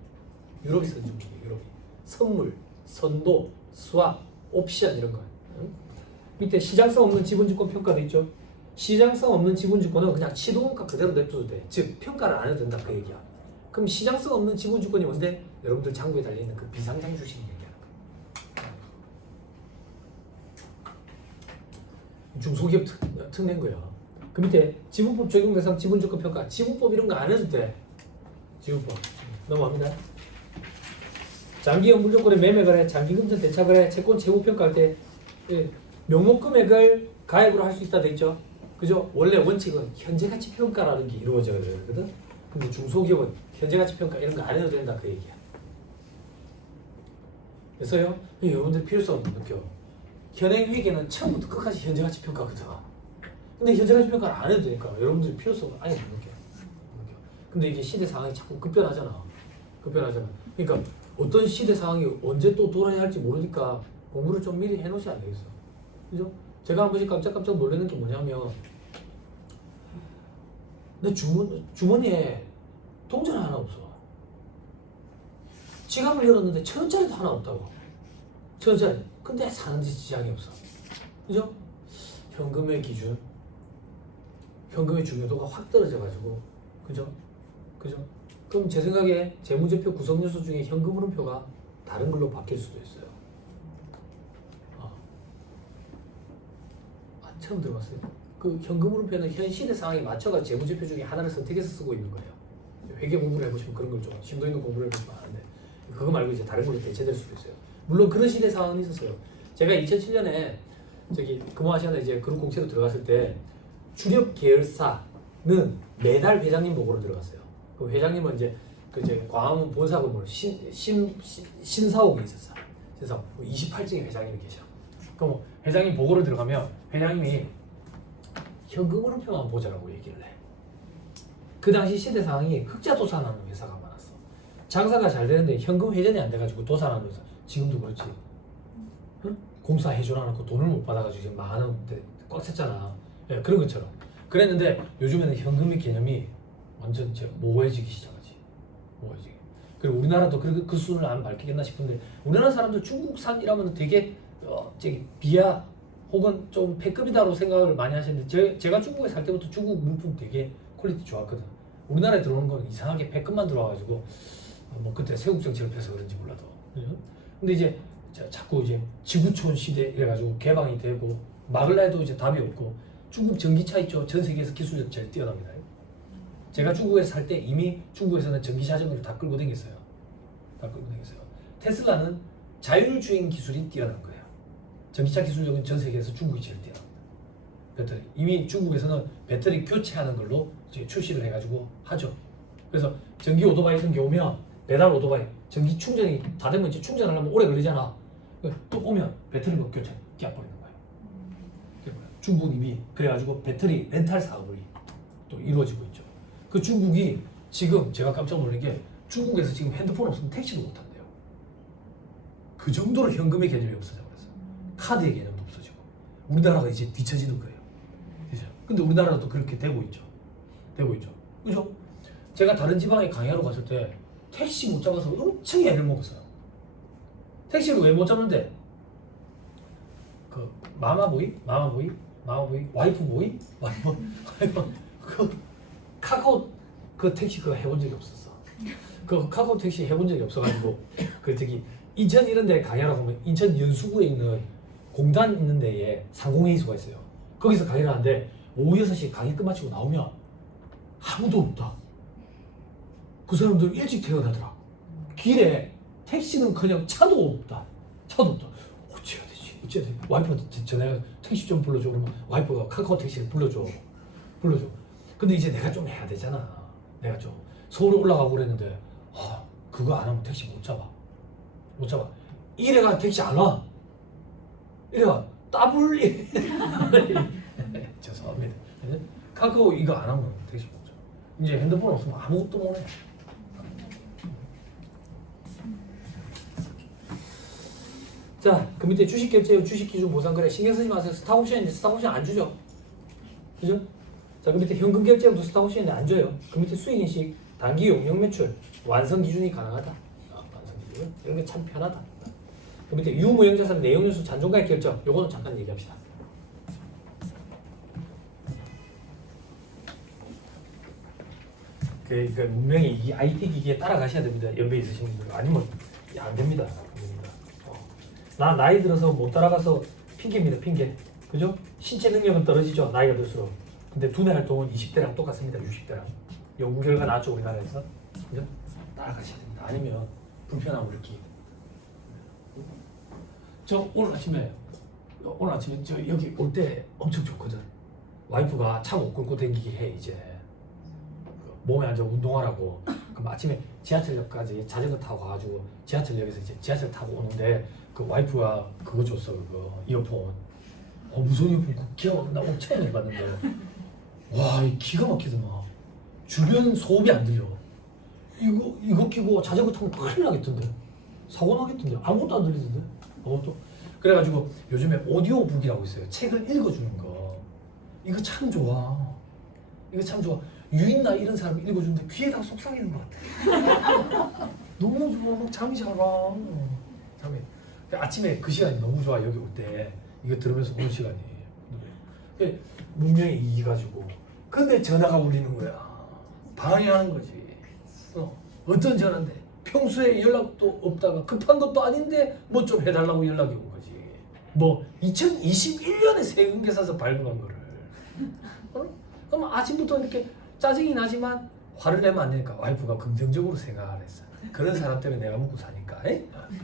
유럽이 선진국이에요. 유럽이. 선물, 선도, 수합, 옵션 이런 거. 밑에 시장성 없는 지분주권 평가도 있죠. 시장성 없는 지분주권은 그냥 시도원가 그대로 냅둬도 돼. 즉 평가를 안 해도 된다 그 얘기야. 그럼 시장성 없는 지분주권이 뭔데? 여러분들 장부에 달려있는 그 비상장 주식 얘기하는 거. 중소기업 특례인 거야. 그 밑에 지분법 적용 대상 지분주권 평가. 지분법 이런 거 안 해도 돼. 지분법 넘어갑니다. 장기연 물조건의 매매거래, 장기금전 대차거래, 채권 채무 평가할 때 명목 금액을 가액으로 할 수 있다 돼 있죠. 그죠? 원래 원칙은 현재가치 평가라는 게 이루어져야 되거든. 근데 중소기업은 현재가치 평가 이런 거 안 해도 된다 그 얘기야. 그래서요, 여러분들 필요성 느껴. 현행회계는 처음부터 끝까지 현재가치 평가거든. 근데 현재가치 평가를 안 해도 되니까 여러분들 필요성을 아예 못 느껴. 근데 이게 시대 상황이 자꾸 급변하잖아. 그러니까 어떤 시대 상황이 언제 또 돌아야 할지 모르니까 공부를 좀 미리 해놓으셔야 안 되겠어. 그죠? 제가 한 번씩 깜짝깜짝 놀라는 게 뭐냐면 내 주머니에 동전 하나 없어. 지갑을 열었는데 1,000원짜리도 하나 없다고. 1,000원짜리. 근데 사는데 지장이 없어. 그죠? 현금의 기준, 현금의 중요도가 확 떨어져가지고, 그죠? 그죠? 그럼 제 생각에 재무제표 구성 요소 중에 현금 흐름표가 다른 걸로 바뀔 수도 있어요. 처음 들어봤어요. 그 현금 흐름표는 현 시대 상황에 맞춰가 재무제표 중에 하나를 선택해서 쓰고 있는 거예요. 회계 공부를 해보시면 그런 걸 좀 심도 있는 공부를 해보시면 아는데 그거 말고 이제 다른 걸로 대체될 수도 있어요. 물론 그런 시대 상황은 있었어요. 제가 2007년에 저기 금호아시아나 이제 그룹 공채로 들어갔을 때 주력 계열사는 매달 회장님 보고로 들어갔어요. 그 회장님은 이제 그 이제 광화문 본사 건물 신사옥에 있었어. 그래서 28층에 회장님이 계셔. 그럼 회장님 보고를 들어가면 회장님이 현금 흐름표만 보자라고 얘기를 해. 그 당시 시대 상황이 흑자 도산하는 회사가 많았어. 장사가 잘 되는데 현금 회전이 안 돼가지고 도산하는 회사. 지금도 그렇지. 응? 공사 해줘라 놓고 돈을 못 받아가지고 지금 많은데 꽉 찼잖아. 예, 그런 것처럼. 그랬는데 요즘에는 현금의 개념이 완전 이제 모호해지기 시작하지. 모호해지기. 그리고 우리나라도 그 수준을 안 밝히겠나 싶은데 우리나라 사람들 중국산이라면 되게 저기 비하 혹은 좀 패급이다로 생각을 많이 하시는데 제가 중국에 살 때부터 중국 물품 되게 퀄리티 좋았거든. 우리나라에 들어오는 건 이상하게 패급만 들어와가지고 뭐 그때 세국 정책을 펴서 그런지 몰라도. 근데 이제 자꾸 이제 지구촌 시대 이래가지고 개방이 되고 막을라 해도 이제 답이 없고 중국 전기차 있죠. 전 세계에서 기술력 제일 뛰어납니다. 제가 중국에서 살 때 이미 중국에서는 전기 자전거를 다 끌고 다녔어요. 테슬라는 자율주행 기술이 뛰어난 거예요. 전기차 기술력은 전 세계에서 중국이 제일 뛰어납니다. 배터리. 이미 중국에서는 배터리 교체하는 걸로 이제 출시를 해가지고 하죠. 그래서 전기 오토바이 같은 게 오면 배달 오토바이 전기 충전이 다 되면 이제 충전하려면 오래 걸리잖아. 또 오면 배터리 교체 끼워버리는 거예요. 중국은 이미 그래가지고 배터리 렌탈 사업이 또 이루어지고 있죠. 그 중국이 지금 제가 깜짝 놀란 게 중국에서 지금 핸드폰 없으면 택시도 못 한대요. 그 정도로 현금의 개념이 없어져 버렸어요. 카드의 개념도 없어지고 우리나라가 이제 뒤처지는 거예요. 그죠? 근데 우리나라도 그렇게 되고 있죠. 그죠? 제가 다른 지방에 강의하러 갔을 때 택시 못 잡아서 엄청 애를 먹었어요. 택시를 왜 못 잡는데? 그 마마보이, 와이프보이, 그 카카오 그 택시 그거 해본 적이 없었어. 그 카카오 택시 해본 적이 없어가지고 그 저기 인천 이런 데 강의하러 가면 인천 연수구에 있는 공단 있는 데에 상공회의소가 있어요. 거기서 강의를 하는데 오후 6시 강의 끝마치고 나오면 아무도 없다. 그 사람들 일찍 퇴근하더라. 길에 택시는 그냥 차도 없다. 어찌해야 되지? 와이프한테 전화해서 택시 좀 불러줘. 그러면 와이프가 카카오 택시를 불러줘. 근데 이제 내가 좀 해야 되잖아. 내가 좀 서울에 올라가고 그랬는데 그거 안 하면 택시 못 잡아. 이래가 택시 안 와. 이래가 더블 죄송합니다. 카카오 이거 안 하면 택시 못 잡아. 이제 핸드폰 없으면 아무것도 못 해. 자, 그 밑에 주식 결제율, 주식 기준 보상 거래 신경 쓰지 마세요. 스탁옵션인데 스탁옵션 안 주죠. 그죠? 자, 그 밑에 현금 결제율도 스탁옵션인데 안 줘요. 그 밑에 수익 인식, 단기 용역 매출, 완성 기준이 가능하다. 완성 기준 이런 게 참 편하다. 그 밑에 유무형자산 내용 요소 잔존가액 결정, 요거는 잠깐 얘기합시다. 그러니까 분명히 이 IT 기기에 따라가셔야 됩니다. 연배 있으신 분들 아니면 안 됩니다. 나 나이 들어서 못 따라가서 핑계입니다. 핑계. 그죠? 신체 능력은 떨어지죠. 나이가 들수록. 근데 두뇌 활동은 20대랑 똑같습니다. 60대랑. 연구 결과 나왔죠. 우리나라에서. 그죠? 따라가셔야 됩니다. 아니면 불편함을 느끼게. 저 오늘 아침에 저 여기 올 때 엄청 좋거든. 와이프가 차 못 끌고 다니게 해 이제. 몸에 앉아 운동하라고. 그럼 아침에 지하철역까지 자전거 타고 가가지고 지하철역에서 이제 지하철 타고 오는데 그 와이프가 그거 줬어. 그거 이어폰. 무선 이어폰 기가 막힌다. 오늘 처음 해봤는데 와, 기가 막히더만. 주변 소음이 안 들려. 이거 끼고 자전거 타면 큰일 나겠던데. 사고 나겠던데. 아무것도 안 들리던데. 아무것도. 그래가지고 요즘에 오디오북이라고 있어요. 책을 읽어주는 거. 이거 참 좋아. 이거 참 좋아. 유인나 이런 사람이 읽어주는데 귀에다 속삭이는 것 같아. 너무 좋아. 막 잠이 잘 와. 잠이. 아침에 그 시간이 너무 좋아. 여기 올 때 이거 들으면서 오는 시간이. 문명이 이기가지고. 근데 전화가 울리는 거야. 방해하는 거지. 어떤 전화인데 평소에 연락도 없다가 급한 것도 아닌데 뭐 좀 해달라고 연락이 온 거지. 뭐 2021년에 세금계산서 발급한 거를. 그럼 아침부터 이렇게 짜증이 나지만 화를 내면 안 되니까 와이프가 긍정적으로 생각을 했어. 그런 사람 때문에 내가 먹고 사니까.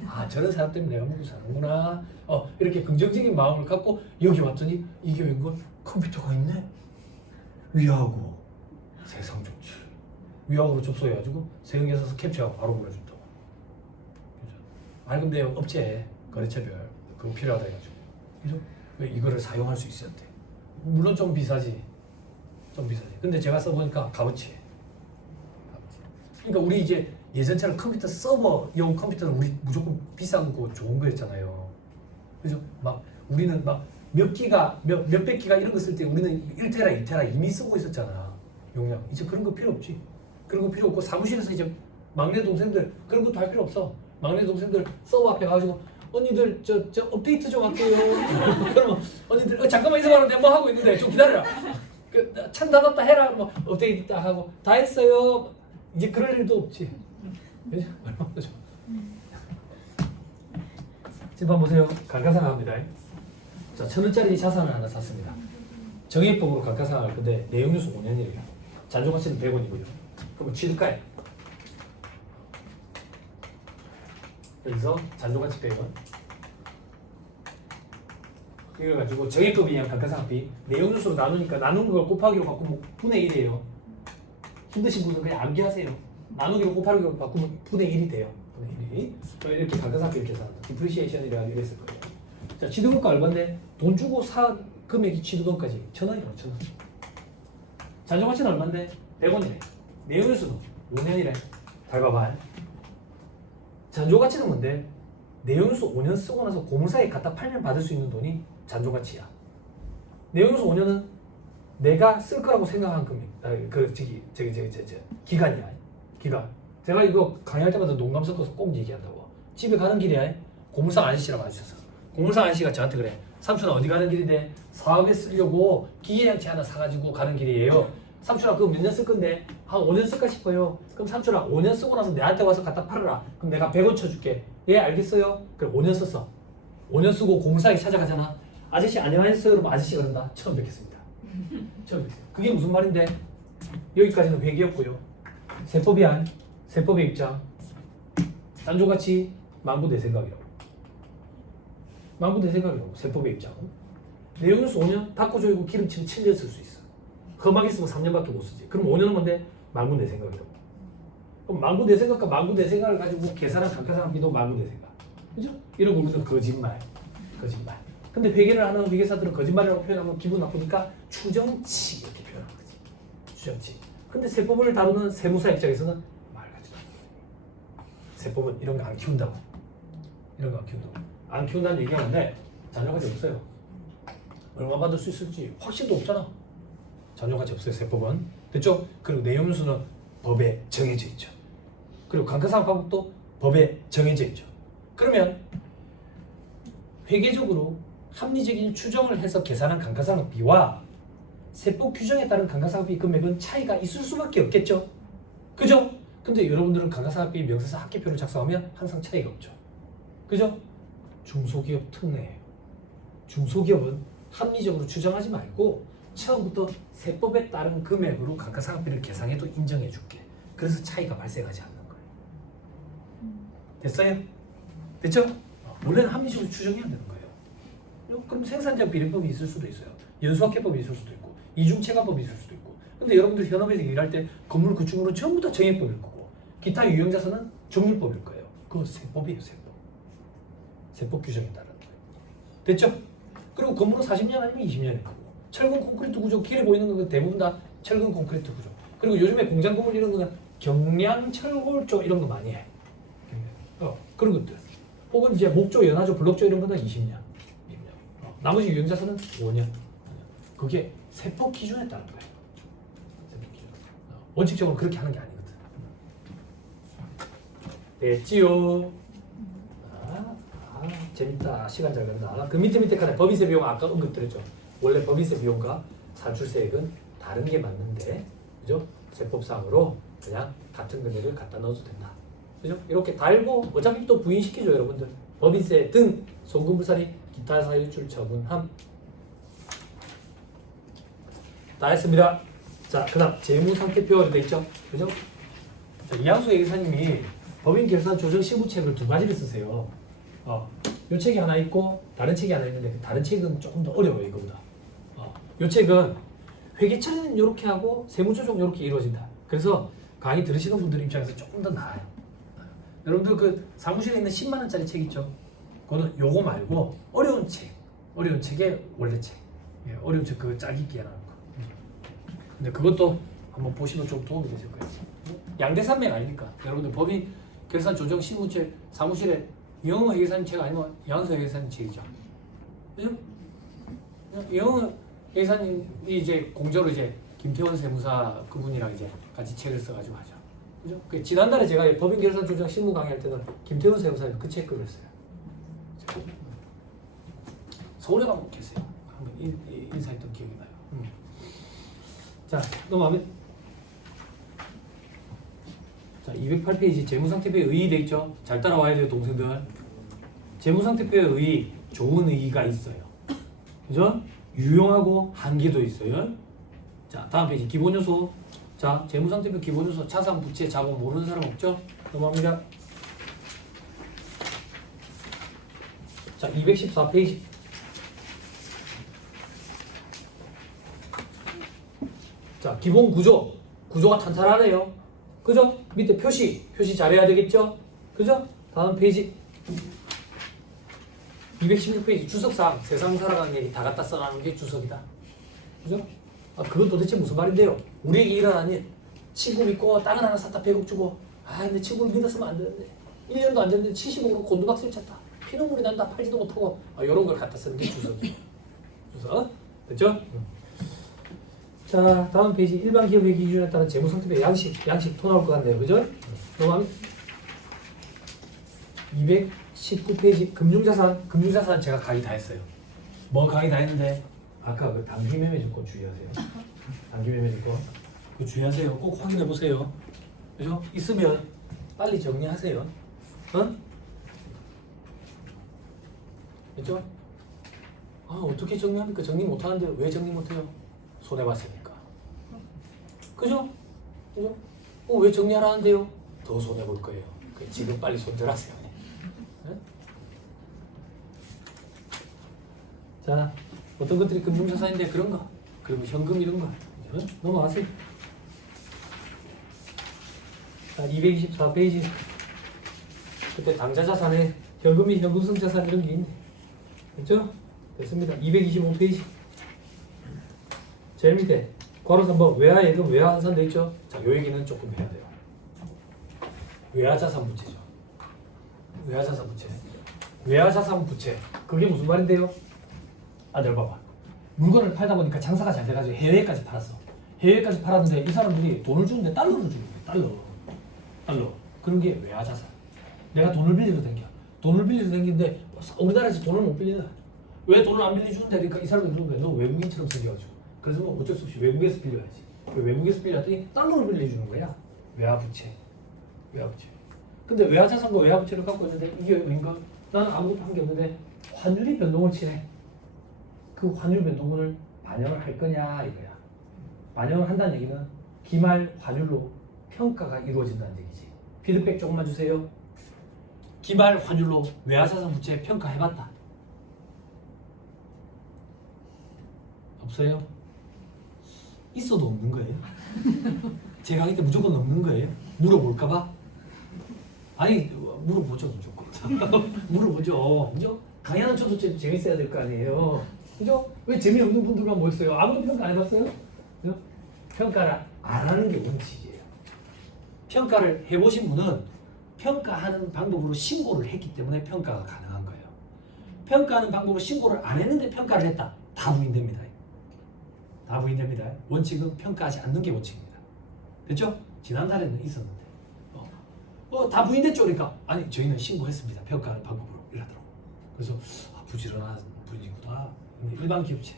아, 저런 사람 때문에 내가 먹고 사는구나. 이렇게 긍정적인 마음을 갖고 여기 왔더니 이게 웬걸 컴퓨터가 있네. 위하고 세상 좋지. 위하고로 접속해가지고 세금계산서 캡처하고 바로 보내준다고. 맑은 대형 업체 거래처별 그거 필요하다 해가지고. 그죠? 왜 이거를 사용할 수 있어야 돼. 물론 좀 비싸지. 좀 비싸지. 근데 제가 써보니까 값어치. 그러니까 우리 이제 예전처럼 컴퓨터 서버용 컴퓨터는 우리 무조건 비싼 거 좋은 거였잖아요. 그죠? 막 우리는 막 몇 기가 몇백 기가 이런 거 쓸 때 우리는 1테라 2테라 이미 쓰고 있었잖아. 용량. 이제 그런 거 필요 없지. 그런 거 필요 없고 사무실에서 이제 막내 동생들 그런 것도 할 필요 없어. 막내 동생들 서버 앞에 가가지고 언니들 저 업데이트 좀 할게요. 그러면 언니들 잠깐만 있어봐라. 내가 뭐 하고 있는데 좀 기다려라. 찬 닫았다 해라. 뭐 업데이트 딱 하고 다 했어요. 이제 그럴 일도 없지. 그죠? 얼마나 좋아. 지금 한번 보세요. 감가상각합니다. 자, 1,000원짜리 자산을 하나 샀습니다. 정액법으로 감가상각할 건데 내용유수 5년이에요. 잔존가치는 100원이고요. 그럼 취득가액. 여기서 잔존가치 100원. 이걸 가지고 정액법이냐 감가상각비 내용유수로 나누니까 나눈 걸 곱하기로 바꾸면 분의 1이에요. 힘드신 분은 그냥 암기하세요. 나누기로 곱하기로 바꾸면 분의 1이 돼요. 분의 1이. 이렇게 감가상각비 이렇게 계산한다. 디프리시에이션이라 이랬을 거예요. 자, 취득원가 얼마인데 돈 주고 사 금액이 취득원까지 1,000원이라고 1,000원. 잔존가치는 얼마인데 100원이래. 내용유수는 5년이래. 잘 봐봐. 잔존가치는 뭔데? 내용유수 5년 쓰고 나서 고물사에 갖다 팔면 받을 수 있는 돈이 잔존가치야. 내용유수 5년은 내가 쓸 거라고 생각한 금액. 기간이야. 기간. 제가 이거 강의할 때마다 농담 섞어서 꼭 얘기한다고. 집에 가는 길에 고물상 아저씨라고 하셨어. 고물상 아저씨가 저한테 그래. 삼촌아 어디 가는 길인데 사업에 쓰려고 기계장치 하나 사가지고 가는 길이에요. 삼촌아 그거 몇 년 쓸 건데 한 5년 쓸까 싶어요. 그럼 삼촌아 5년 쓰고 나서 내한테 와서 갖다 팔아라. 그럼 내가 100원 쳐줄게. 예 알겠어요. 그럼 5년 썼어. 5년 쓰고 고물상에 찾아가잖아. 아저씨 안녕하셨어요. 그럼 아저씨가 그런다. 처음 뵙겠습니다. 처음 뵙겠습니다. 그게 무슨 말인데 여기까지는 회계였고요. 세법이야. 세법의 입장. 잔존가치 만부 내 생각이라고. 만부 내 생각이라고. 세법의 입장은. 내용유수 5년 닦고 조이고 기름치면 7년 쓸 수 있어. 험하게 쓰면 3년밖에 못 쓰지. 그럼 5년은 뭔데? 만부 내 생각이라고. 그럼 만부 내 생각과 만부 내 생각을 가지고 계산한 감가상각비도 만부 내 생각. 그죠? 이런 거 우리는 거짓말. 거짓말. 근데 회계를 하는 회계사들은 거짓말이라고 표현하면 기분 나쁘니까 추정치 이렇게 표현하는 거지. 추정치. 근데 세법을 다루는 세무사 입장에서는 말 같지도 않아요. 세법은 이런 거 안 키운다고. 이런 거 안 키운다고. 안 키운다는 얘기하는데 잔존가치 없어요. 얼마 받을 수 있을지 확신도 없잖아. 잔존가치 없어요. 세법은. 됐죠? 그리고 내용유수는 법에 정해져 있죠. 그리고 감가상각법도 법에 정해져 있죠. 그러면 회계적으로 합리적인 추정을 해서 계산한 감가상각비와 세법 규정에 따른 감가상각비 금액은 차이가 있을 수밖에 없겠죠. 그죠? 근데 여러분들은 감가상각비 명세서 합계표를 작성하면 항상 차이가 없죠. 그죠? 중소기업 특례예요. 중소기업은 합리적으로 추정하지 말고 처음부터 세법에 따른 금액으로 감가상각비를 계산해도 인정해 줄게. 그래서 차이가 발생하지 않는 거예요. 됐어요? 됐죠? 원래는 합리적으로 추정해야 되는 거예요. 그럼 생산자 비례법이 있을 수도 있어요. 연수학계법이 있을 수도 있고 이중체감법이 있을 수도 있고. 근데 여러분들 현업에서 일할 때 건물 구축물은 전부 다 정액법일 거고 기타 유형자산은 정률법일 거예요. 그거 세법이에요. 세법. 세법 규정에 따른 거예요. 됐죠? 그리고 건물은 40년 아니면 20년일 거고 철근 콘크리트 구조 길에 보이는 건 대부분 다 철근 콘크리트 구조. 그리고 요즘에 공장 건물 이런 거는 경량 철골조 이런 거 많이 해. 그런 것들. 혹은 이제 목조, 연화조, 블록조 이런 거는 20년. 나머지 유형자산은 5년. 그게 세법 기준에 따른 거예요. 세법 기준. 원칙적으로 그렇게 하는 게 아니거든. 됐지요? 재밌다. 시간 잘 간다. 그 밑에 칸에 법인세 비용 아까 언급드렸죠. 원래 법인세 비용과 산출세액은 다른 게 맞는데, 그죠? 세법상으로 그냥 같은 금액을 갖다 넣어도 된다. 그죠? 이렇게 달고 어차피 또 부인시키죠, 여러분들. 법인세 등 송금불사리 기타 사유출 처분함. 다 했습니다. 자, 그다음 재무상태표가 돼 있죠, 그죠? 자, 이양수 회계사님이 법인 결산 조정 실무책을 두 가지를 쓰세요. 요 책이 하나 있고 다른 책이 하나 있는데 다른 책은 조금 더 어려워요, 이거보다. 요 책은 회계처리는 이렇게 하고 세무조정 이렇게 이루어진다. 그래서 강의 들으시는 분들 입장에서 조금 더 나아요. 여러분들 그 사무실에 있는 10만 원짜리 책 있죠? 그거는 요거 말고 어려운 책의 원래 책. 예, 어려운 책 그거 짜기 하는 거. 근데 그것도 한번 보시면 좀 도움이 되실 거예요. 양대산맥 아니니까. 여러분들 법인 결산 조정 실무책 사무실에 이영호 회계사님 책 아니면 양수 회계사님 책이죠. 그죠? 이영호 회계사님이 이제 공저로 이제 김태원 세무사 그분이랑 이제 같이 책을 써가지고 하죠. 그죠? 그 지난달에 제가 법인 결산 조정 실무 강의할 때는 김태원 세무사님 그 책 그렸어요. 서울에 가면 계세요. 한번 인사했던 기억이 나요. 자, 넘어가면 자, 208페이지 재무상태표에 의의 돼 있죠? 잘 따라와야 돼요, 동생들. 재무상태표에 의의, 좋은 의의가 있어요. 그죠? 유용하고 한계도 있어요. 자, 다음 페이지 기본요소. 자, 재무상태표 기본요소 자산, 부채, 자본 모르는 사람 없죠? 넘어갑니다. 자, 214페이지. 자, 기본 구조. 구조가 탄탄하네요. 그죠? 밑에 표시 잘해야 되겠죠? 그죠? 다음 페이지 216페이지 주석상 세상 살아가는 얘기 다 갖다 써놔는 게 주석이다. 그죠? 그건 도대체 무슨 말인데요? 우리에게 일어나는 일, 친구 믿고 땅을 하나 샀다 100억 주고 근데 친구를 믿었으면 안 되는데 1년도 안 됐는데 70억으로 곤두박질 쳤다. 피눈물이 난다. 팔지도 못하고 이런 걸 갖다 쓰는 게 주석이에요. 주석. 됐죠? 자, 다음 페이지 일반 기업의 기준에 따른 재무상태표 양식 또 나올 것 같네요. 그죠? 넘어가면 219페이지 금융자산 제가 강의 다 했어요. 뭐 강의 다 했는데 아까 그 단기매매증권 주의하세요. 단기매매증권 그거 주의하세요. 꼭 확인해 보세요. 그죠? 있으면 빨리 정리하세요. 그죠? 어떻게 정리합니까? 정리 못하는데 왜 정리 못해요? 손해봤으니까. 그죠? 그죠? 왜 정리하라는데요? 더 손해볼 거예요. 지금 빨리 손절하세요. 네? 자, 어떤 것들이 금융자산인데 그런가? 그러면 현금 이런 거. 넘어가세요. 자, 224페이지. 그때 당좌자산에 현금이 현금성 자산 이런 게 있네. 됐죠? 됐습니다. 225페이지. 제일 밑에 괄호 3번 외화예금 외화환산 돼 있죠? 자, 요 얘기는 조금 해야 돼요. 외화자산 부채죠. 외화자산 부채. 외화자산 부채. 그게 무슨 말인데요? 널 봐봐. 물건을 팔다 보니까 장사가 잘 돼가지고 해외까지 팔았어. 해외까지 팔았는데 이 사람들이 돈을 주는데 달러를 주는 거야. 달러. 그런 게 외화자산. 내가 돈을 빌려도 댕겨. 돈을 빌려도 댕기는데 우리나라에서 돈을 못 빌리나? 왜 돈을 안 빌려주는데? 그러니까 이 사람들이 그런 거야. 너 외국인처럼 생겨가지고. 그래서 뭐 어쩔 수 없이 외국에서 빌려야지. 외국에서 빌려왔더니 달러를 빌려주는 거야. 외화부채. 근데 외화자산과 외화부채를 갖고 있는데 이게 왠가? 나는 아무것도 한 게 없는데 환율이 변동을 치네. 그 환율 변동을 반영을 할 거냐 이거야. 반영을 한다는 얘기는 기말 환율로 평가가 이루어진다는 얘기지. 피드백 조금만 주세요. 기말 환율로 외화자산 부채 평가해봤다. 없어요? 있어도 없는 거예요? 제 강의 때 무조건 없는 거예요? 물어볼까봐? 아니 물어보죠 무조건. 물어보죠. 그죠? 강의하는 저도 재밌어야 될 거 아니에요. 그죠? 왜 재미없는 분들만 모였어요? 아무도 평가 안 해봤어요? 그죠? 평가를 안 하는 게 원칙이에요. 평가를 해보신 분은 평가하는 방법으로 신고를 했기 때문에 평가가 가능한 거예요. 평가하는 방법으로 신고를 안 했는데 평가를 했다. 다 부인됩니다. 다 부인됩니다. 원칙은 평가하지 않는 게 원칙입니다. 됐죠? 지난달에는 있었는데 다 부인됐죠? 그러니까 아니 저희는 신고했습니다. 평가하는 방법으로 이러더라고. 그래서 부지런한 분이구나. 근데 일반 기업체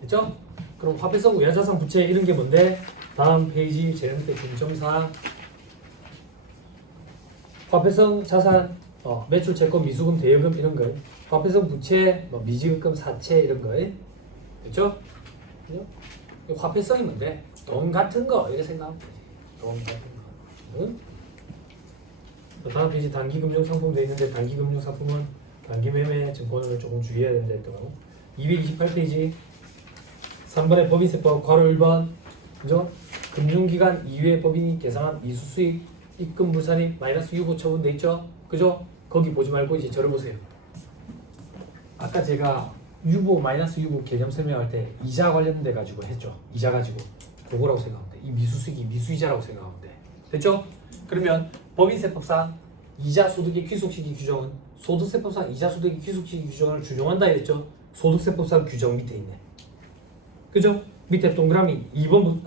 됐죠? 그럼 화폐성 외화자산 부채 이런 게 뭔데? 다음 페이지 재정때 중점사항 화폐성 자산 매출 채권 미수금 대여금 이런 거 화폐성 부채 미지급금 사채 이런 거 됐죠? 화폐성이 뭔데? 돈 같은 거 이렇게 생각하면 되지. 돈 같은 거 응? 다음 페이지 단기금융상품 돼 있는데 단기금융상품은 단기매매 증권을 조금 주의해야 된다 했더라고. 228페이지 3번의 법인세법 괄호 1번 그죠? 금융기관 이외의 법인이 계산한 미수수익 입금 불산입 마이너스 유보 처분 돼 있죠? 그죠? 거기 보지 말고 이제 저를 보세요. 아까 제가 유보 마이너스 유보 개념 설명할 때 이자 관련돼 가지고 했죠. 이자 가지고 그거라고 생각하면 돼. 이 미수수익이 미수이자라고 생각하면 돼. 됐죠? 그러면 법인세법상 이자 소득의 귀속시기 규정은 소득세법상 이자 소득의 귀속시기 규정을 준용한다 했죠. 소득세법상 규정 밑에 있네. 그죠? 밑에 동그라미 2번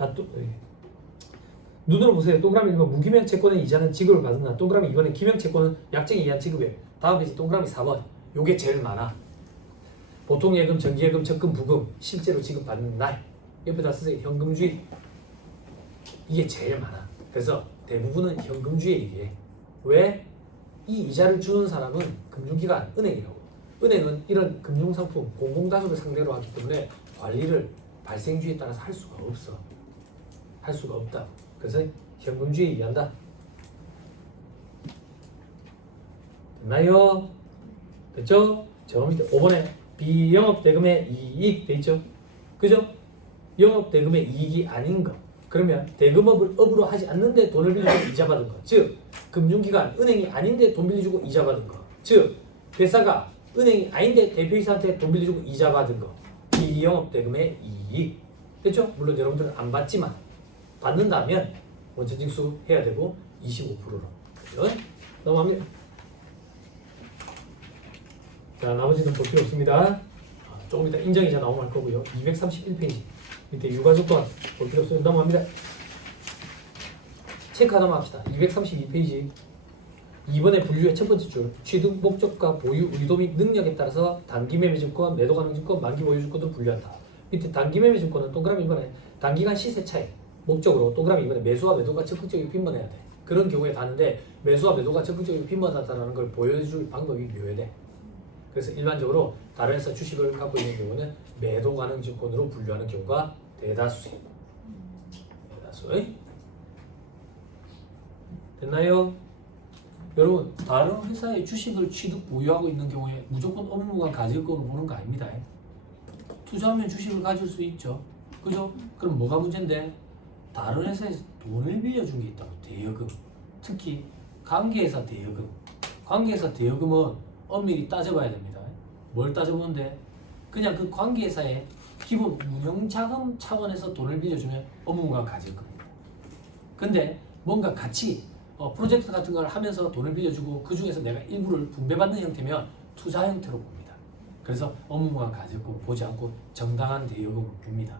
눈으로 보세요. 동그라미 1번 무기명 채권의 이자는 지급을 받는다. 동그라미 2번에 기명 채권은 약정에 의한 지급이에요. 다음 페이지 동그라미 4번 요게 제일 많아. 보통 예금, 정기예금, 적금, 부금 실제로 지급받는 날 옆에다 쓰세요. 현금주의 이게 제일 많아. 그래서 대부분은 현금주의 얘기해. 왜? 이 이자를 주는 사람은 금융기관, 은행이라고. 은행은 이런 금융상품, 공공다수를 상대로 하기 때문에 관리를 발생주의에 따라서 할 수가 없어. 할 수가 없다. 그래서 현금주의 얘기한다. 됐나요? 됐죠? 저 밑에 5번에 비영업대금의 이익 돼 있죠? 그죠? 영업대금의 이익이 아닌 거. 그러면 대금업을 업으로 하지 않는데 돈을 빌려주고 이자 받은 거. 즉 금융기관, 은행이 아닌데 돈 빌려주고 이자 받은 거. 즉 회사가 은행이 아닌데 대표이사한테 돈 빌려주고 이자 받은 거. 비영업대금의 이익. 됐죠? 물론 여러분들은 안 받지만 받는다면 원천징수 해야 되고 25%로. 그죠? 넘어갑니다. 자, 나머지는 볼 필요 없습니다. 조금 이따 인정이자 나오면 할 거고요. 231페이지 밑에 유가조건 볼 필요 없으면 넘어갑니다. 체크 하나만 합시다. 232페이지 2번의 분류의 첫 번째 줄 취득 목적과 보유 의도 및 능력에 따라서 단기 매매 증권, 매도 가능 증권, 만기 보유 증권으로 분류한다. 밑에 단기 매매 증권은 동그라미 2번에 단기간 시세 차익 목적으로 동그라미 2번에 매수와 매도가 적극적이고 빈번해야 돼. 그런 경우에 다는데 매수와 매도가 적극적이고 빈번하다는 걸 보여줄 방법이 묘해돼. 그래서 일반적으로 다른 회사 주식을 갖고 있는 경우는 매도 가능 증권으로 분류하는 경우가 대다수예요. 대다수. 됐나요? 여러분 다른 회사의 주식을 취득 보유하고 있는 경우에 무조건 업무가 가질 거로 보는 거 아닙니다. 투자하면 주식을 가질 수 있죠. 그죠? 그럼 뭐가 문제인데? 다른 회사에서 돈을 빌려준 게 있다고. 대여금. 특히 관계회사 대여금. 관계회사 대여금은 엄밀히 따져봐야 됩니다. 뭘 따져보는데? 그냥 그 관계회사의 기본 운영자금 차원에서 돈을 빌려주면 업무가 가질 겁니다. 근데 뭔가 같이 프로젝트 같은 걸 하면서 돈을 빌려주고 그 중에서 내가 일부를 분배받는 형태면 투자 형태로 봅니다. 그래서 업무가 가질 거 보지 않고 정당한 대여금을 봅니다.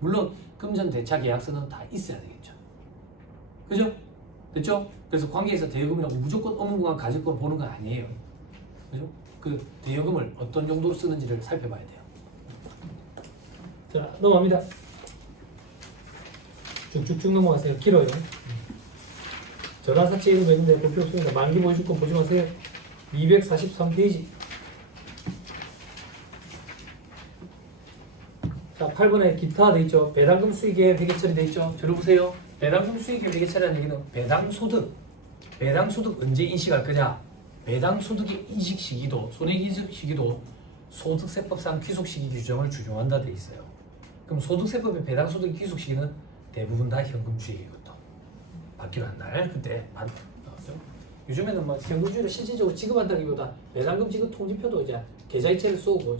물론 금전 대차 계약서는 다 있어야 되겠죠. 그죠? 됐죠? 그래서 관계에서 대여금이라고 무조건 업무가 가질 거 보는 건 아니에요. 그죠? 그 대여금을 어떤 용도로 쓰는지를 살펴봐야 돼요. 자, 넘어갑니다. 쭉쭉쭉 넘어가세요. 길어요. 전환사채 이런 거 있는데 볼 필요 없습니다. 만기 보여줄 거 보지 마세요. 243페이지. 자, 8번에 기타 돼 있죠. 배당금 수익의 회계처리 돼 있죠. 들어보세요. 배당금 수익의 회계처리라는 얘기는 배당소득 언제 인식할 거냐? 배당소득의 인식 시기도 손해인식 시기도 소득세법상 귀속시기 규정을 준용한다 돼 있어요. 그럼 소득세법의 배당소득 귀속 시기는 대부분 다 현금주의거든. 바뀌는 날 그때 나왔죠. 요즘에는 뭐 현금주의를 실질적으로 지급한다기보다 배당금 지급 통지표도 이제 계좌이체를 쏘고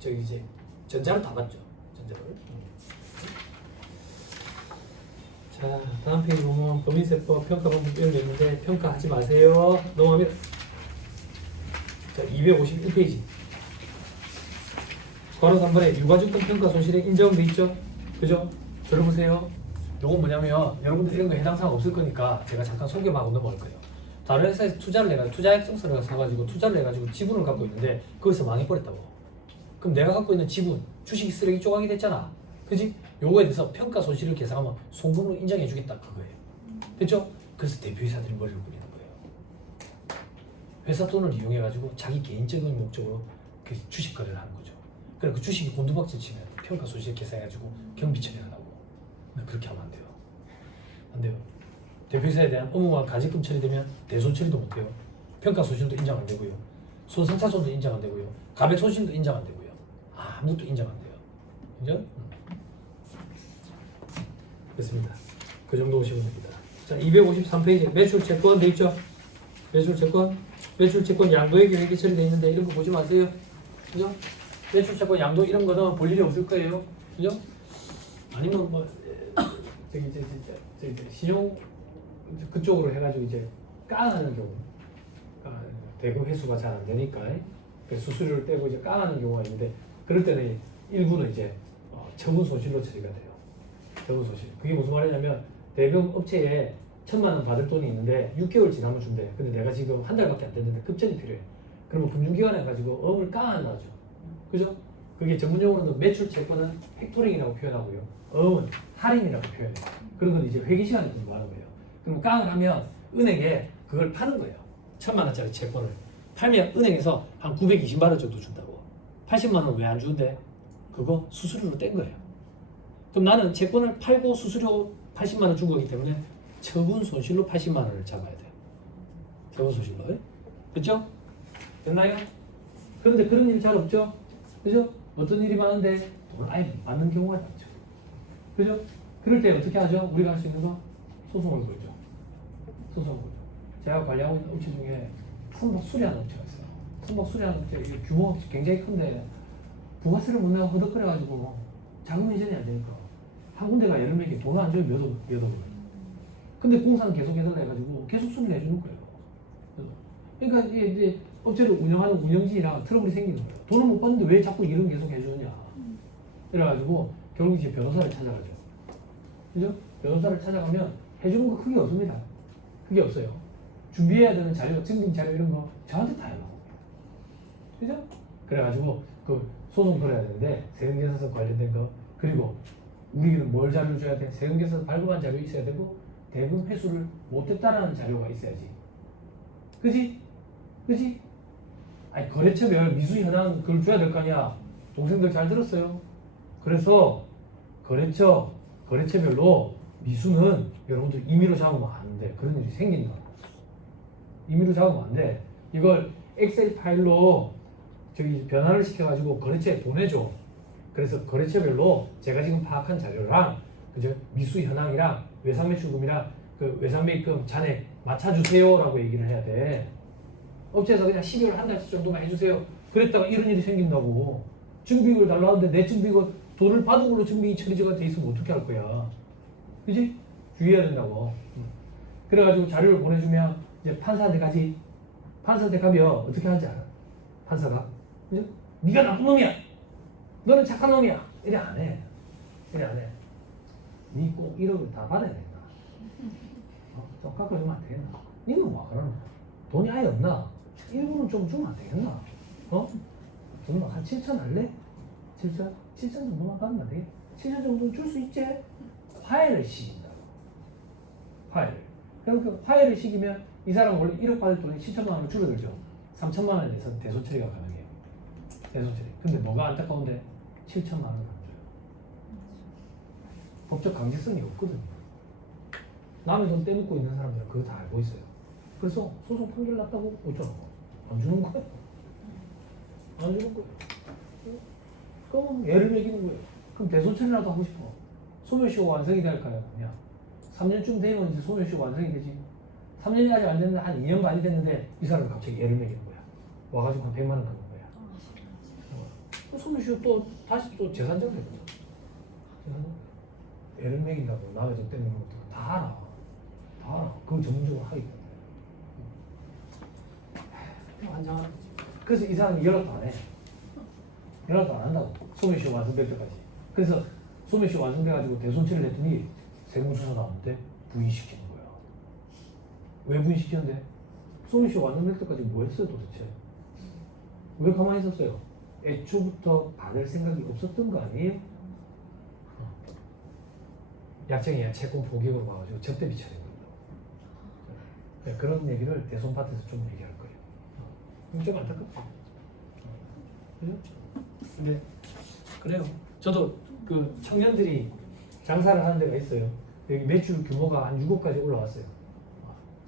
저기 이제 전자로 다 받죠. 전자로. 자, 다음 페이지 보면 법인세법 평가 방법 이런 게 있는데 평가하지 마세요. 넘어갑니다. 자, 251페이지. 괄호 3번에 유가증권 평가 손실액 인정돼 있죠? 그죠? 들어보세요. 요건 뭐냐면 여러분들 이런 거 해당 사항 없을 거니까 제가 잠깐 소개만 하고 넘어갈 거예요. 다른 회사에서 투자를 해가지고 투자액성서를 사가지고 투자를 해가지고 지분을 갖고 있는데 거기서 망해버렸다고. 그럼 내가 갖고 있는 지분 주식이 쓰레기 조각이 됐잖아. 그지? 요거에 대해서 평가 손실을 계산하면 송금으로 인정해 주겠다 그거예요. 됐죠? 그래서 대표이사들이 머리를 굴리는 거예요. 회사 돈을 이용해 가지고 자기 개인적인 목적으로 그 주식 거래를 하는 거죠. 그래 그 주식이 곤두박질 치면 평가 손실 계산해 가지고 경비 처리하려고. 그렇게 하면 안 돼요. 안 돼요. 대표이사에 대한 업무와 가지금 처리되면 대손 처리도 못 해요. 평가 손실도 인정 안 되고요. 손상차손도 인정 안 되고요. 가백 손실도 인정 안 되고요. 아무것도 인정 안 돼요. 인정? 됐습니다. 그 정도 오시면 됩니다. 자, 253페이지 매출채권 돼 있죠? 매출채권 양도액이 회계 처리돼 있는데 이런 거 보지 마세요. 그죠? 매출채권 양도 이런 거는 볼 일이 없을 거예요. 그죠? 아니면 뭐 저기 신용 그쪽으로 해가지고 이제 깡하는 경우, 대금 회수가 잘 안 되니까 수수료를 떼고 이제 깡하는 경우가 있는데 그럴 때는 일부는 이제 처분 손실로 처리가 돼요. 처분 손실. 그게 무슨 말이냐면 대금 업체에 1,000만 원 받을 돈이 있는데 6개월 지나면 준대. 근데 내가 지금 한 달밖에 안 됐는데 급전이 필요해. 그러면 금융기관에 가지고 업을 깡하는 거죠. 그죠? 그게 전문용어로는 매출 채권은 팩토링이라고 표현하고요. 업은 할인이라고 표현해요. 그런 건 이제 회계 시간에 공부하는 거예요. 그럼 깡을 하면 은행에 그걸 파는 거예요. 1,000만 원짜리 채권을 팔면 은행에서 한 920만 원 정도 준다고. 80만 원 왜 안 주는데? 그거 수수료로 뗀 거예요. 그럼 나는 채권을 팔고 수수료 80만 원 준 거기 때문에 처분 손실로 80만 원을 잡아야 돼요. 처분 손실로. 그렇죠? 됐나요? 그런데 그런 일이 잘 없죠? 그죠? 어떤 일이 많은데 돈을 아예 못 받는 경우가 많죠. 그죠? 그럴 때 어떻게 하죠? 우리가 할 수 있는 거? 소송을 걸죠. 소송을 걸죠. 제가 관리하고 있는 업체 중에 선박 수리하는 업체가 있어요. 선박 수리하는 업체, 이게 규모가 굉장히 큰데 부가세를 못 내고 허덕거려가지고 자금 이전이 안 되니까 한 군데가 예를 들면 돈을 안 주면 몇 억을. 근데 공사는 계속 해달라 해가지고 계속 수리를 해주는 거예요. 그러니까 이제 업체를 운영하는 운영진이랑 트러블이 생기는 거예요. 돈을 못 받는데 왜 자꾸 일은 계속 해주느냐. 그래가지고 결국 이제 변호사를 찾아가죠. 그죠? 변호사를 찾아가면 해주는 거 크게 없습니다. 그게 없어요. 준비해야 되는 자료, 증빙 자료 이런 거 저한테 다 해요. 그죠? 그래가지고 그 소송 걸어야 되는데 세금계산서 관련된 거 그리고 우리는 뭘 자료를 줘야 돼? 세금계산서 발급한 자료 있어야 되고 대금 회수를 못했다라는 자료가 있어야지. 그지? 그지? 아니 거래처별 미수 현황 그걸 줘야 될 거 아니야. 동생들 잘 들었어요. 그래서 거래처별로 미수는 여러분들 임의로 잡으면 안 돼. 그런 일이 생긴다. 임의로 잡으면 안 돼. 이걸 엑셀 파일로 저기 변화를 시켜가지고 거래처에 보내줘. 그래서 거래처별로 제가 지금 파악한 자료랑 그죠? 미수 현황이랑 외상매출금이랑 그 외상매입금 잔액 맞춰주세요라고 얘기를 해야 돼. 업체에서 그냥 12월 한 달치 정도만 해주세요. 그랬다가 이런 일이 생긴다고. 증빙을 달라는데 내 증빙을 돈을 받은 걸로 증빙이 처리가 돼 있으면 어떻게 할 거야? 그지? 주의해야 된다고. 그래가지고 자료를 보내주면 이제 판사한테 가지. 판사한테 가면 어떻게 하는지 알아? 판사가 그죠? 네가 나쁜 놈이야. 너는 착한 놈이야. 이래 안 해. 이래 안 해. 니 꼭 1억을 다 받아야 된다. 좀 깎아주면 안 되겠나? 니는 뭐 그러는 거야? 돈이 아예 없나? 일부는 좀 주면 안 되겠나? 돈은 한 7천 할래? 7천 정도만 받으면 안 되겠? 7천 정도는 줄 수 있지? 화해를 시킨다고. 화해를. 그럼 그 화해를 시키면 이 사람 원래 1억 받을 돈이 7천만 원을 줄어들죠. 3천만 원에 대해서 대손 처리가 가능해요. 대손 처리. 근데 뭐가 안타까운데 7천만 원을 안 줘요. 법적 강제성이 없거든요. 남의 돈 떼먹고 있는 사람들은 그거 다 알고 있어요. 그래서 소송 판결 났다고 어쩌라고 안 주는 거예요. 안 주는 거예요. 그럼 애를 먹이는 거예요. 그럼 대손 처리라도 하고 싶어. 소멸시효 완성이 될까요? 그냥 3년쯤 되면 이제 소멸시효 완성이 되지. 3년이 아직 안 됐는데 한 2년 반이 됐는데 이 사람이 갑자기 애를 먹이는 거야. 와가지고 한 100만 원 갚는 거야. 소멸시효 또 다시 또 재산정 되는 거야. 애를 먹인다고 남의 돈 떼는 것도 다 알아. 다 알아. 그걸 전문적으로 하기 때문에. 완전. 그래서 이 사람이 연락도 안 해. 연락도 안 한다고. 소멸시효 완성될 때까지. 그래서 소멸시효 완성돼가지고 대손치를 했더니 세무조사 나오는데 부인시키는 거야. 왜 부인시키는데? 소멸시효 완성될 때까지 뭐 했어요 도대체? 왜 가만히 있었어요? 애초부터 받을 생각이 없었던 거 아니에요? 약정이야 채권 포기으로 와가지고 접대 비차는 거예요. 네, 그런 얘기를 대손파트에서 좀 얘기할 거예요. 좀 안타깝죠. 그죠? 네, 그래요. 저도 그 청년들이 장사를 하는 데가 있어요. 여기 매출 규모가 한 6억까지 올라왔어요.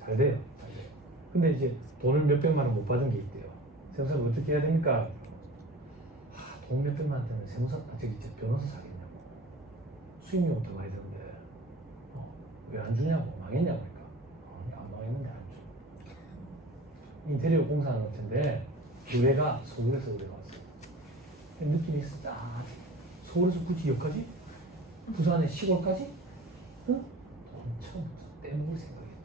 잘 돼요. 잘 돼요. 근데 이제 돈을 몇백만 원 못 받은 게 있대요. 세무사는 어떻게 해야 됩니까? 돈 몇백만 원 때문에 세무사, 변호사 사겠냐고. 수익료가 더 많이 드는데 왜 안 주냐고. 망했냐고. 그러니까 안 망했는데 안 줘. 인테리어 공사하는 업체인데 의뢰가 서울에서 의뢰가 왔어요. 느낌이 있어. 서울에서 굳이 여기까지? 부산의 시골까지? 응? 엄청 떼먹을 생각이 있던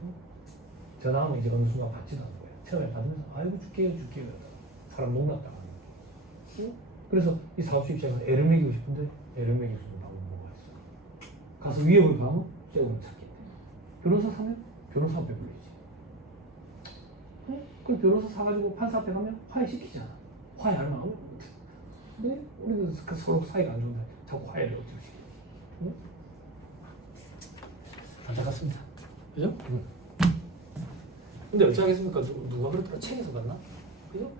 거예요. 전화하면 이제 어느 순간 받지도 않는 거예요. 처음에 받으면서 아이고 줄게요. 사람 농락당하는 거예요. 응? 그래서 이 사업주 입장에서 애를 먹이고 싶은데 애를 먹일 수 있는 방법은 뭐가 있어요? 가서 위협을 가하면 쇠고를 찾겠대. 변호사 사면 변호사 앞에 불리지. 응? 그럼 변호사 사가지고 판사 앞에 가면 화해시키잖아. 화해할 만하면 네? 우리도 서로 사이가 안 좋은데 자꾸 화해를 어떻게 시켜? 응? 안타깝습니다. 그죠? 응. 근데 어쩌겠습니까? 누가 그렇다고 책에서 봤나? 그죠?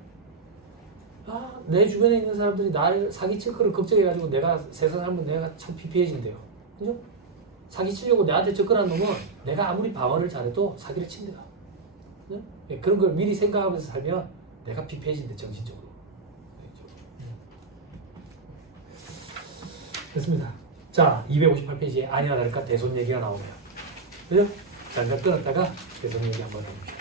내 주변에 있는 사람들이 나를 사기칠 거를 걱정해가지고 내가 세상 살면 내가 참 피폐해진대요. 그죠? 사기치려고 내한테 접근한 놈은 내가 아무리 방어를 잘해도 사기를 친대요. 그죠? 그런 걸 미리 생각하면서 살면 내가 피폐해진대, 정신적으로. 됐습니다. 자, 258페이지에 아니나 다를까 대손 얘기가 나오네요. 그죠? 잠깐 끊었다가 대손 얘기 한번 해볼게요.